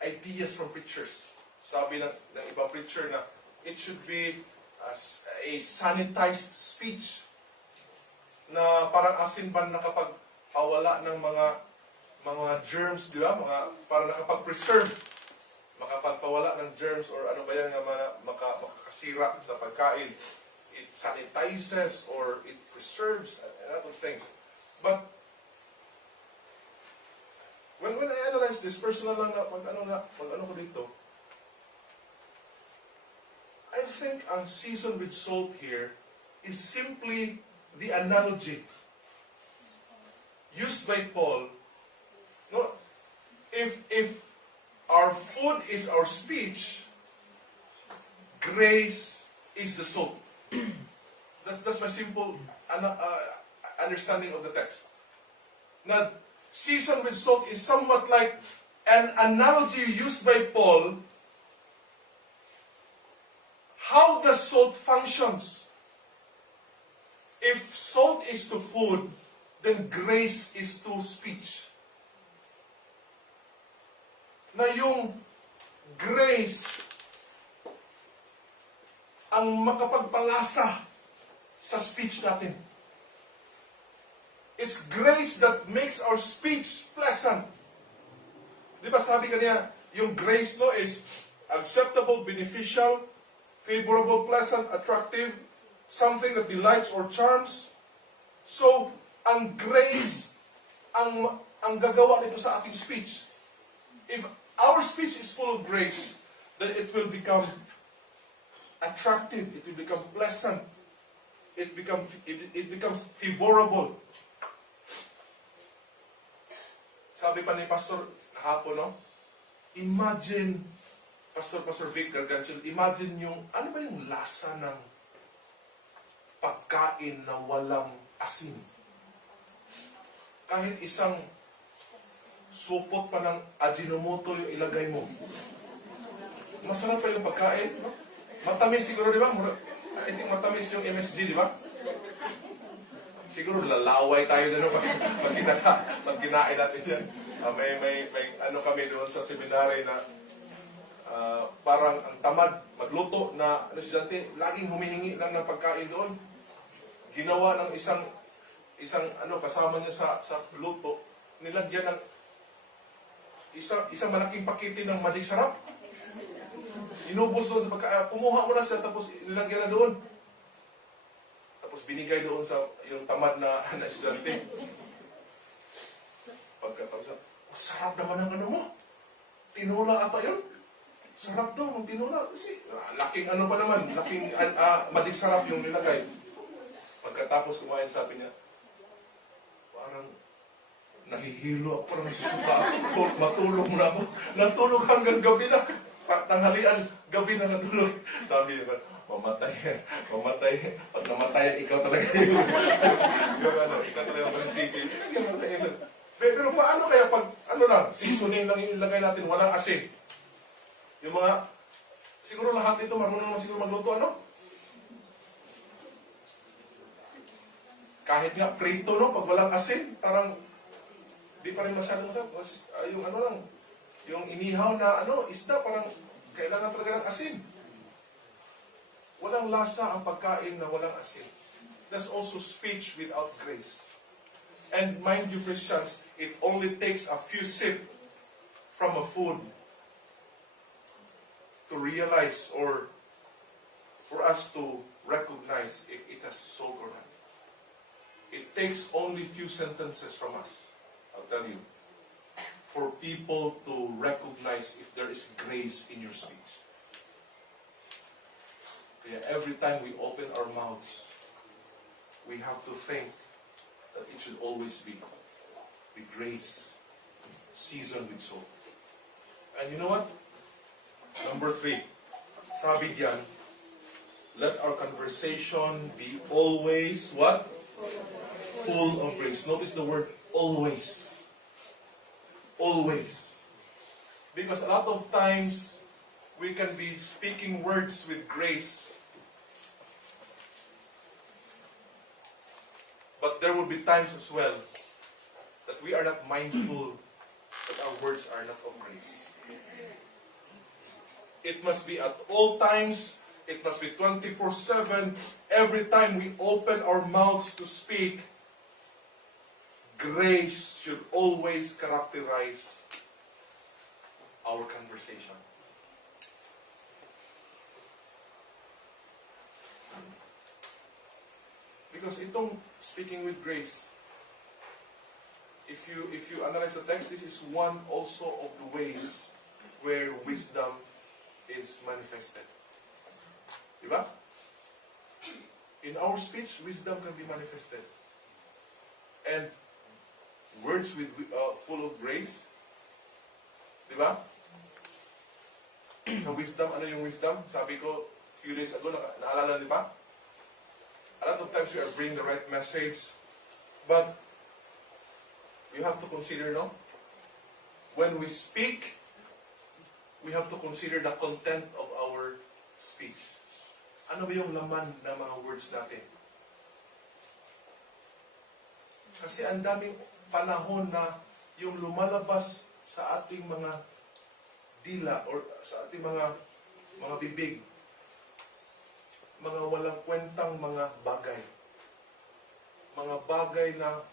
ideas from preachers. Sabi ng ibang preacher na it should be a sanitized speech na parang asin ba nakapagpawala ng mga germs, di ba? Parang nakapag-preserve, makapagpawala ng germs or ano ba yan nga makakasira sa pagkain. It sanitizes or it preserves a lot of things. But when I analyze this, personal lang na pag ano ko dito, I think ang seasoned with salt here is simply the analogy used by Paul. No, if our food is our speech, grace is the salt. That's my simple understanding of the text. Now, seasoned with salt is somewhat like an analogy used by Paul. How the salt functions. If salt is to food, then grace is to speech. Na yung grace ang makapagpalasa sa speech natin. It's grace that makes our speech pleasant. Di ba sabi kanya, yung grace no is acceptable, beneficial, favorable, pleasant, attractive, something that delights or charms. So, ang grace ang gagawa nito sa ating speech. If our speech is full of grace, then it will become attractive, it will become pleasant, it becomes favorable. Sabi pa ni Pastor kahapon, no? Imagine, Pastor Vic Gargantiel, imagine ano ba yung lasa ng pagkain na walang asin? Kahit isang supot pa ng Ajinomoto yung ilagay mo. Masarap pa yung pagkain. No? Matamis siguro, di ba? I think matamis yung MSG, di ba? Siguro lalaway tayo doon pag kinain natin yan. May ano kami doon sa seminary na parang ang tamad magluto na estudyante, laging humihingi lang ng pagkain doon. Ginawa ng isang kasama niya sa luto, nilagyan ng isang malaking pakete ng Magic Sarap. Inubos doon sa pagkain. Kumuha mo na siya, tapos nilagyan na doon. Tapos binigay doon sa yung tamad na estudyante. Pagkatapos, sarap naman ang ano mo. Tinola ata yun. Sarap daw ng tinola. Kasi laking ano pa naman, laking Magic Sarap yung nilagay. Pagkatapos kumain, sabi niya, parang nahihilo ako, parang nasusuka ako, matulog na ako. Natulog hanggang gabi na. Tanghalian, gabi na natulog. Sabi niya, mamatay. Pag namatayan, ikaw talaga yung ikaw talaga yung pansisi. Pero paano kaya pag, seasoning lang yung ilagay natin, walang asin? Yung mga, siguro lahat nito marunong naman siguro magluto, ano? Kahit nga prito, no? Pag walang asin, parang di pa rin masyadong yung yung inihaw na isda, parang kailangan talaga ng asin. Walang lasa ang pagkain na walang asin. That's also speech without grace. And mind you, Christians, it only takes a few sips from a food to realize or for us to recognize if it has salt or not. It takes only few sentences from us, I'll tell you, for people to recognize if there is grace in your speech. Okay, every time we open our mouths, we have to think that it should always be with grace, seasoned with salt. And you know what? Number 3, sabi diyan, let our conversation be always what? Full of grace. Notice the word always. always. Because a lot of times, we can be speaking words with grace. But there will be times as well that we are not mindful that our words are not of grace. It must be at all times. It must be 24/7. Every time we open our mouths to speak, grace should always characterize our conversation. Because itong speaking with grace, if you analyze the text, this is one also of the ways where wisdom is manifested. Diba? In our speech, wisdom can be manifested. And words with full of grace. Diba? Sa wisdom, ano yung wisdom? Sabi ko, few days ago, naalala niyo ba? A lot of times we are bringing the right message, but you have to consider, no? When we speak, we have to consider the content of our speech. Ano ba yung laman ng mga words natin? Kasi ang daming panahon na yung lumalabas sa ating mga dila or sa ating mga bibig, mga walang kwentang mga bagay. Mga bagay na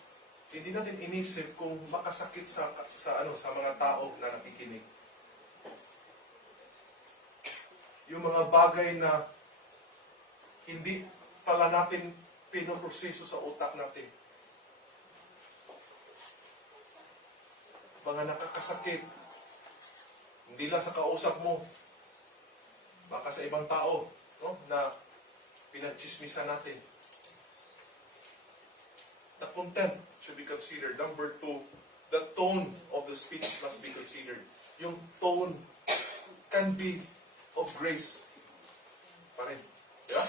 hindi natin inisip kung makasakit sa mga tao na nakikinig. Yung mga bagay na hindi pala natin pinoproseso sa utak natin. Mga nakakasakit. Hindi lang sa kausap mo. Baka sa ibang tao, no, na pinagchismisan natin. The content should be considered. Number 2, the tone of the speech must be considered. Yung tone can be of grace pa rin. Yeah?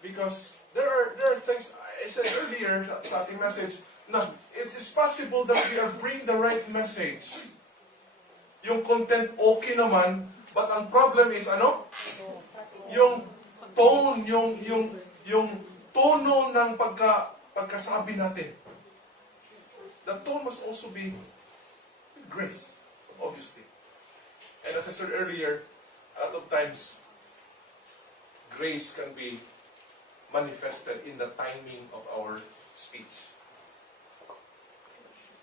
Because there are things, I said earlier sa ating message, na it is possible that we are bringing the right message. Yung content okay naman, but ang problem is ano? Yung tone, yung tono ng pagkasabi natin. The tone must also be with grace, obviously. And as I said earlier, a lot of times, grace can be manifested in the timing of our speech.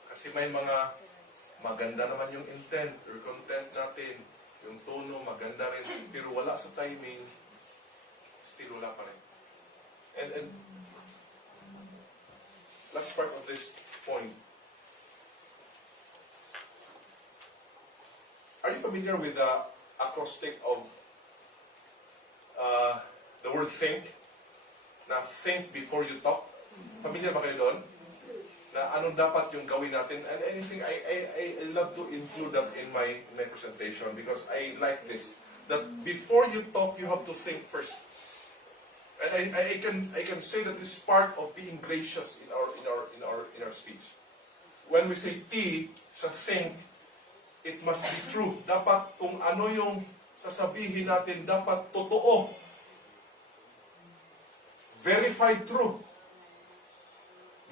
Kasi may mga maganda naman yung intent or content natin, yung tono maganda rin, pero wala sa timing, still wala pa rin. And last part of this point. Are you familiar with the acrostic of the word think? Na think before you talk? Familiar ba kayo doon? Na anong dapat yung gawin natin? And anything, I love to include that in my presentation because I like this. That before you talk, you have to think first. And I can say that this is part of being gracious in our speech. When we say T sa think, it must be true. Dapat kung ano yung sasabihin natin, dapat totoo. Verified true.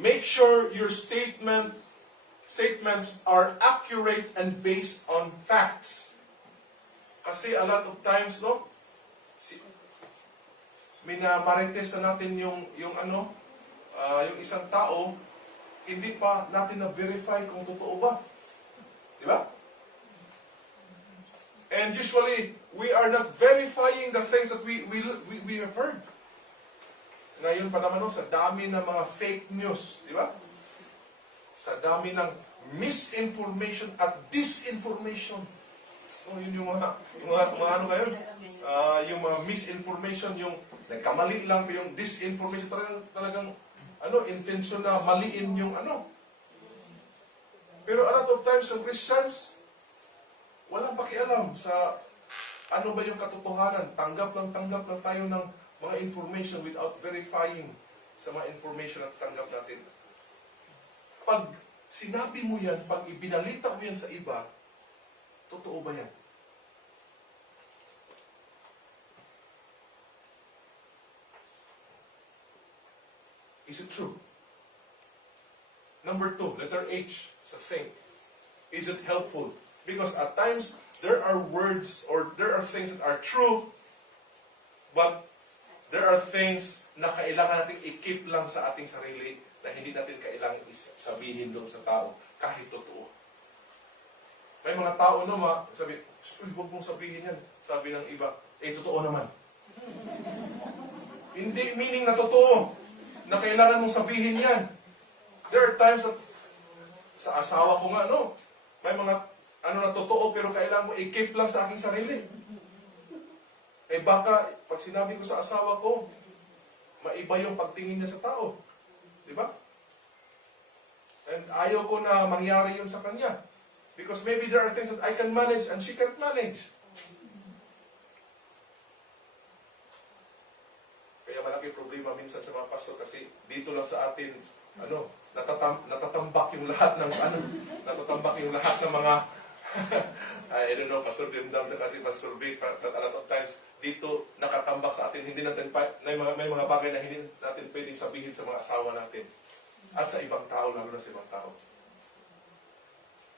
Make sure your statements are accurate and based on facts. Kasi a lot of times, no, minamarites na natin yung isang tao, hindi pa natin na-verify kung totoo ba. Di ba? And usually, we are not verifying the things that we have heard. Ngayon pa naman, no, sa dami ng mga fake news, di ba? Sa dami ng misinformation at disinformation. No, yun yung mga ano ngayon? Yung mga misinformation, yung nagkamali lang, yung disinformation, talagang intention na maliin yung ano. Pero a lot of times, yung Christians, walang pakialam sa ano ba yung katotohanan. Tanggap lang tayo ng mga information without verifying sa mga information na tanggap natin. Pag sinabi mo yan, pag ibinalita mo yan sa iba, totoo ba yan? Is it true? Number 2, letter H, sa think. Is it helpful? Because at times, there are words or there are things that are true, but there are things na kailangan natin i-keep lang sa ating sarili na hindi natin kailangan sabihin doon sa tao kahit totoo. May mga tao na sabi, huwag mong sabihin yan. Sabi ng iba, totoo naman. Hindi meaning na totoo na kailangan mong sabihin yan. There are times that sa asawa ko nga, may mga na totoo pero kailangan mo i-keep lang sa aking sarili. Baka, pag sinabi ko sa asawa ko, maiba yung pagtingin niya sa tao. Di ba? And ayaw ko na mangyari yun sa kanya. Because maybe there are things that I can manage and she can't manage. Kaya malaki problema minsan sa mga pastor kasi dito lang sa atin, natatambak yung lahat ng natatambak yung lahat ng mga I don't know, Pastor Dimdam sa kasi Pastor Vic, but a lot of times dito nakatambak sa atin, hindi natin may mga bagay na hindi natin pwedeng sabihin sa mga asawa natin at sa ibang tao, lalo na sa ibang tao.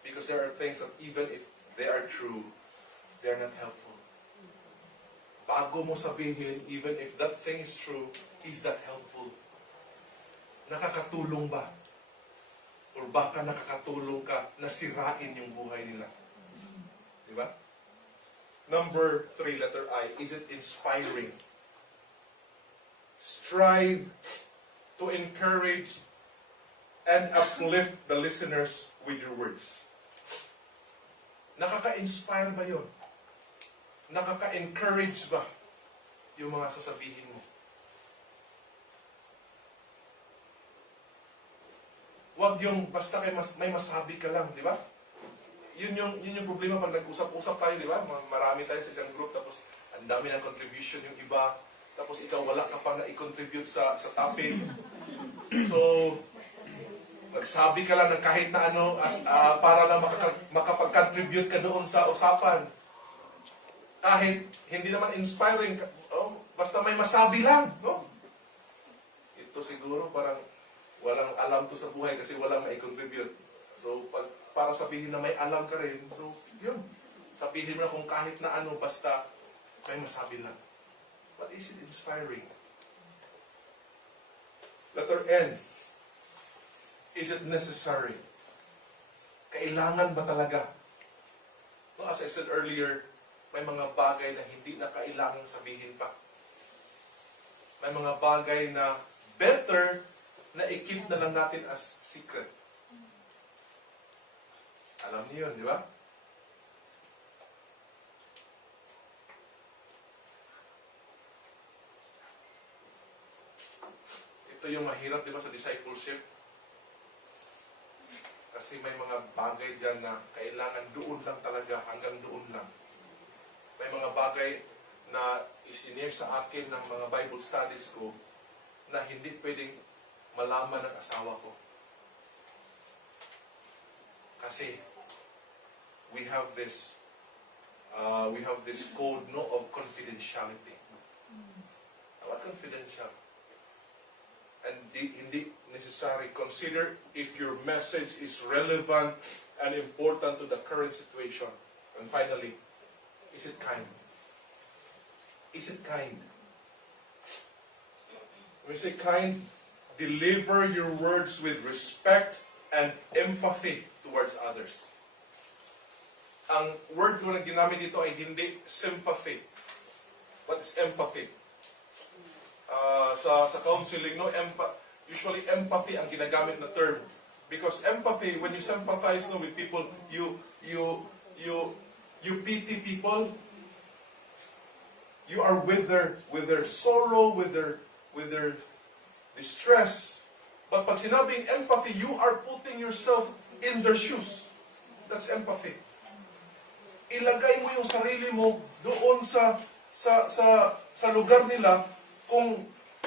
Because there are things that even if they are true, they're not helpful. Bago mo sabihin, even if that thing is true, is that helpful? Nakakatulong ba? Or baka nakakatulong ka na sirain yung buhay nila? Diba? Number 3, letter I, is it inspiring? Strive to encourage and uplift the listeners with your words. Nakaka-inspire ba yun? Nakaka-encourage ba yung mga sasabihin mo? Huwag yung basta may masabi ka lang, di ba? Yun yung problema pag nag-usap-usap tayo, di ba? Marami tayo sa isang group, tapos ang dami ng contribution yung iba, tapos ikaw wala ka pa na i-contribute sa topic. So, magsabi ka lang ng kahit na para lang makapag-contribute ka doon sa usapan. Kahit hindi naman inspiring, basta may masabi lang. Ito siguro parang walang alam to sa buhay kasi walang mai-contribute. So, para sabihin na may alam ka rin, so, yun. Sabihin mo na kung kahit na basta may masabi lang. But is it inspiring? Letter N. Is it necessary? Kailangan ba talaga? As I said earlier, may mga bagay na hindi na kailangang sabihin pa. May mga bagay na better na i-keep na lang natin as secret. Alam niyo yun, di ba? Ito yung mahirap, di ba, sa discipleship? Kasi may mga bagay dyan na kailangan doon lang talaga, hanggang doon lang. May mga bagay na isinare sa akin ng mga Bible studies ko na hindi pwedeng malaman ng asawa ko. Kasi we have this code of confidentiality. What confidential? And hindi necessary. Consider if your message is relevant and important to the current situation. And finally, is it kind? Is it kind? When we say kind, deliver your words with respect and empathy towards others. Ang word ko na ginamit dito ay hindi sympathy. What is empathy? Sa counseling, usually empathy ang ginagamit na term. Because empathy, when you sympathize with people, you pity people. You are with their sorrow, with their distress. But pag sinabing empathy, you are putting yourself in their shoes. That's empathy. Ilagay mo yung sarili mo doon sa lugar nila, kung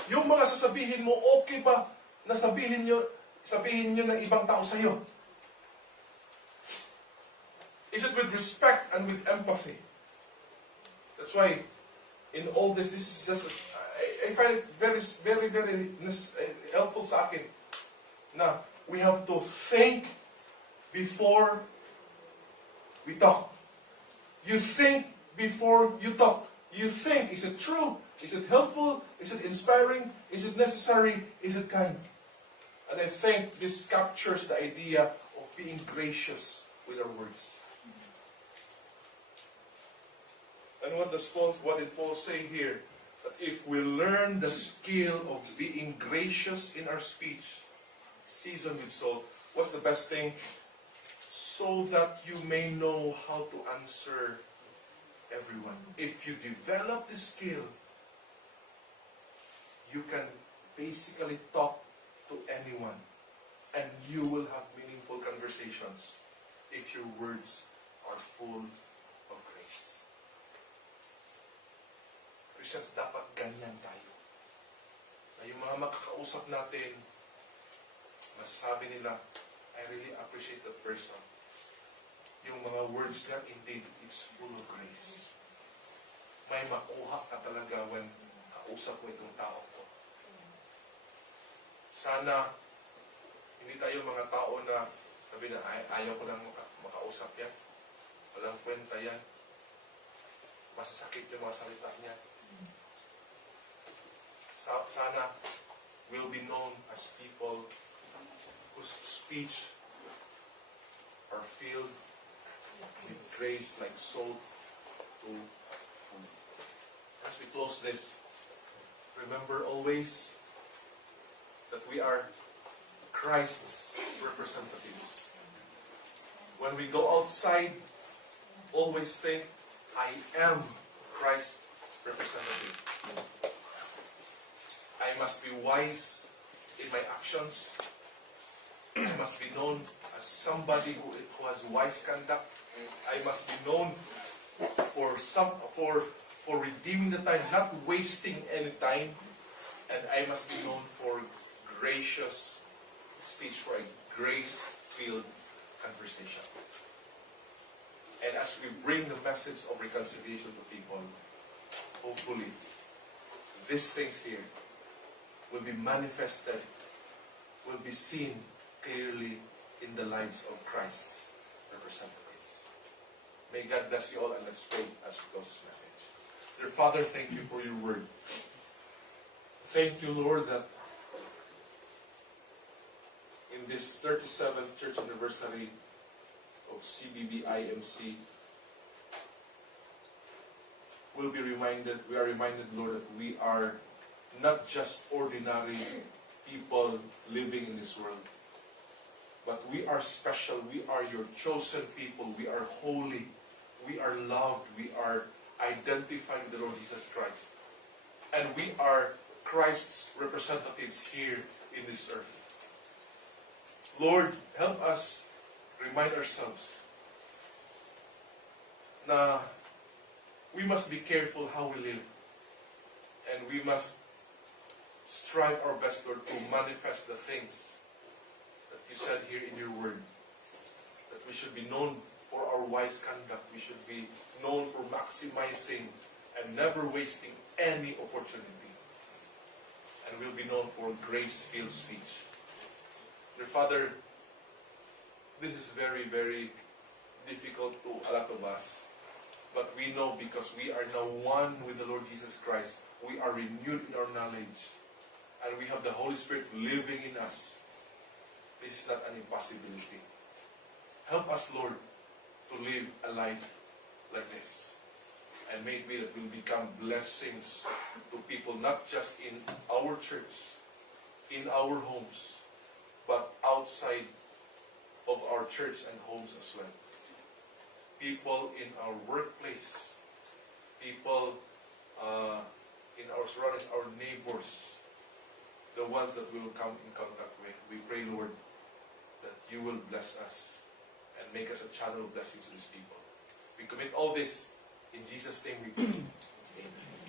yung mga sasabihin mo, okay ba na sabihin nyo ng ibang tao sa'yo? Is it with respect and with empathy? That's why in all this is just, I find it very, very, very helpful sa akin na we have to think before we talk. You think before you talk. You think, is it true? Is it helpful? Is it inspiring? Is it necessary? Is it kind? And I think this captures the idea of being gracious with our words. And what did Paul say here? That if we learn the skill of being gracious in our speech, seasoned with salt, what's the best thing? So that you may know how to answer everyone. If you develop this skill, you can basically talk to anyone, and you will have meaningful conversations if your words are full of grace. Christians, dapat ganyan tayo. Na yung mga makakausap natin, masasabi nila, I really appreciate that person. Yung mga words niya, indeed, it's full of grace. May makuha ka talaga when kausap mo itong tao ko. Sana, hindi tayo mga tao na sabi na, ayaw ko lang makausap yan. Walang kwenta yan. Masasakit yung mga salita niya. Sana, we'll be known as people whose speech are filled with grace like salt to food. As we close this, remember always that we are Christ's representatives. When we go outside, always think, I am Christ's representative. I must be wise in my actions. I must be known as somebody who has wise conduct. I must be known for redeeming the time, not wasting any time. And I must be known for gracious speech, for a grace-filled conversation. And as we bring the message of reconciliation to people, hopefully, these things here will be manifested, will be seen clearly in the lives of Christ's representatives. May God bless you all, and let's pray as we close this message. Dear Father, thank you for your word. Thank you, Lord, that in this 37th church anniversary of CBB IMC, we are reminded, Lord, that we are not just ordinary people living in this world, but we are special. We are your chosen people. We are holy. We are loved. We are identified with the Lord Jesus Christ. And we are Christ's representatives here in this earth. Lord, help us remind ourselves na we must be careful how we live. And we must strive our best, Lord, to manifest the things that you said here in your word. That we should be known for our wise conduct. We should be known for maximizing and never wasting any opportunity. And we'll be known for grace-filled speech. Dear Father, this is very, very difficult to a lot of us. But we know because we are now one with the Lord Jesus Christ, we are renewed in our knowledge. And we have the Holy Spirit living in us. This is not an impossibility. Help us, Lord, to live a life like this. And may it be that we'll become blessings to people, not just in our church, in our homes, but outside of our church and homes as well. People in our workplace, people in our surroundings, our neighbors, the ones that we will come in contact with. We pray, Lord, that you will bless us and make us a channel of blessings to these people. We commit all this in Jesus' name we pray. Amen.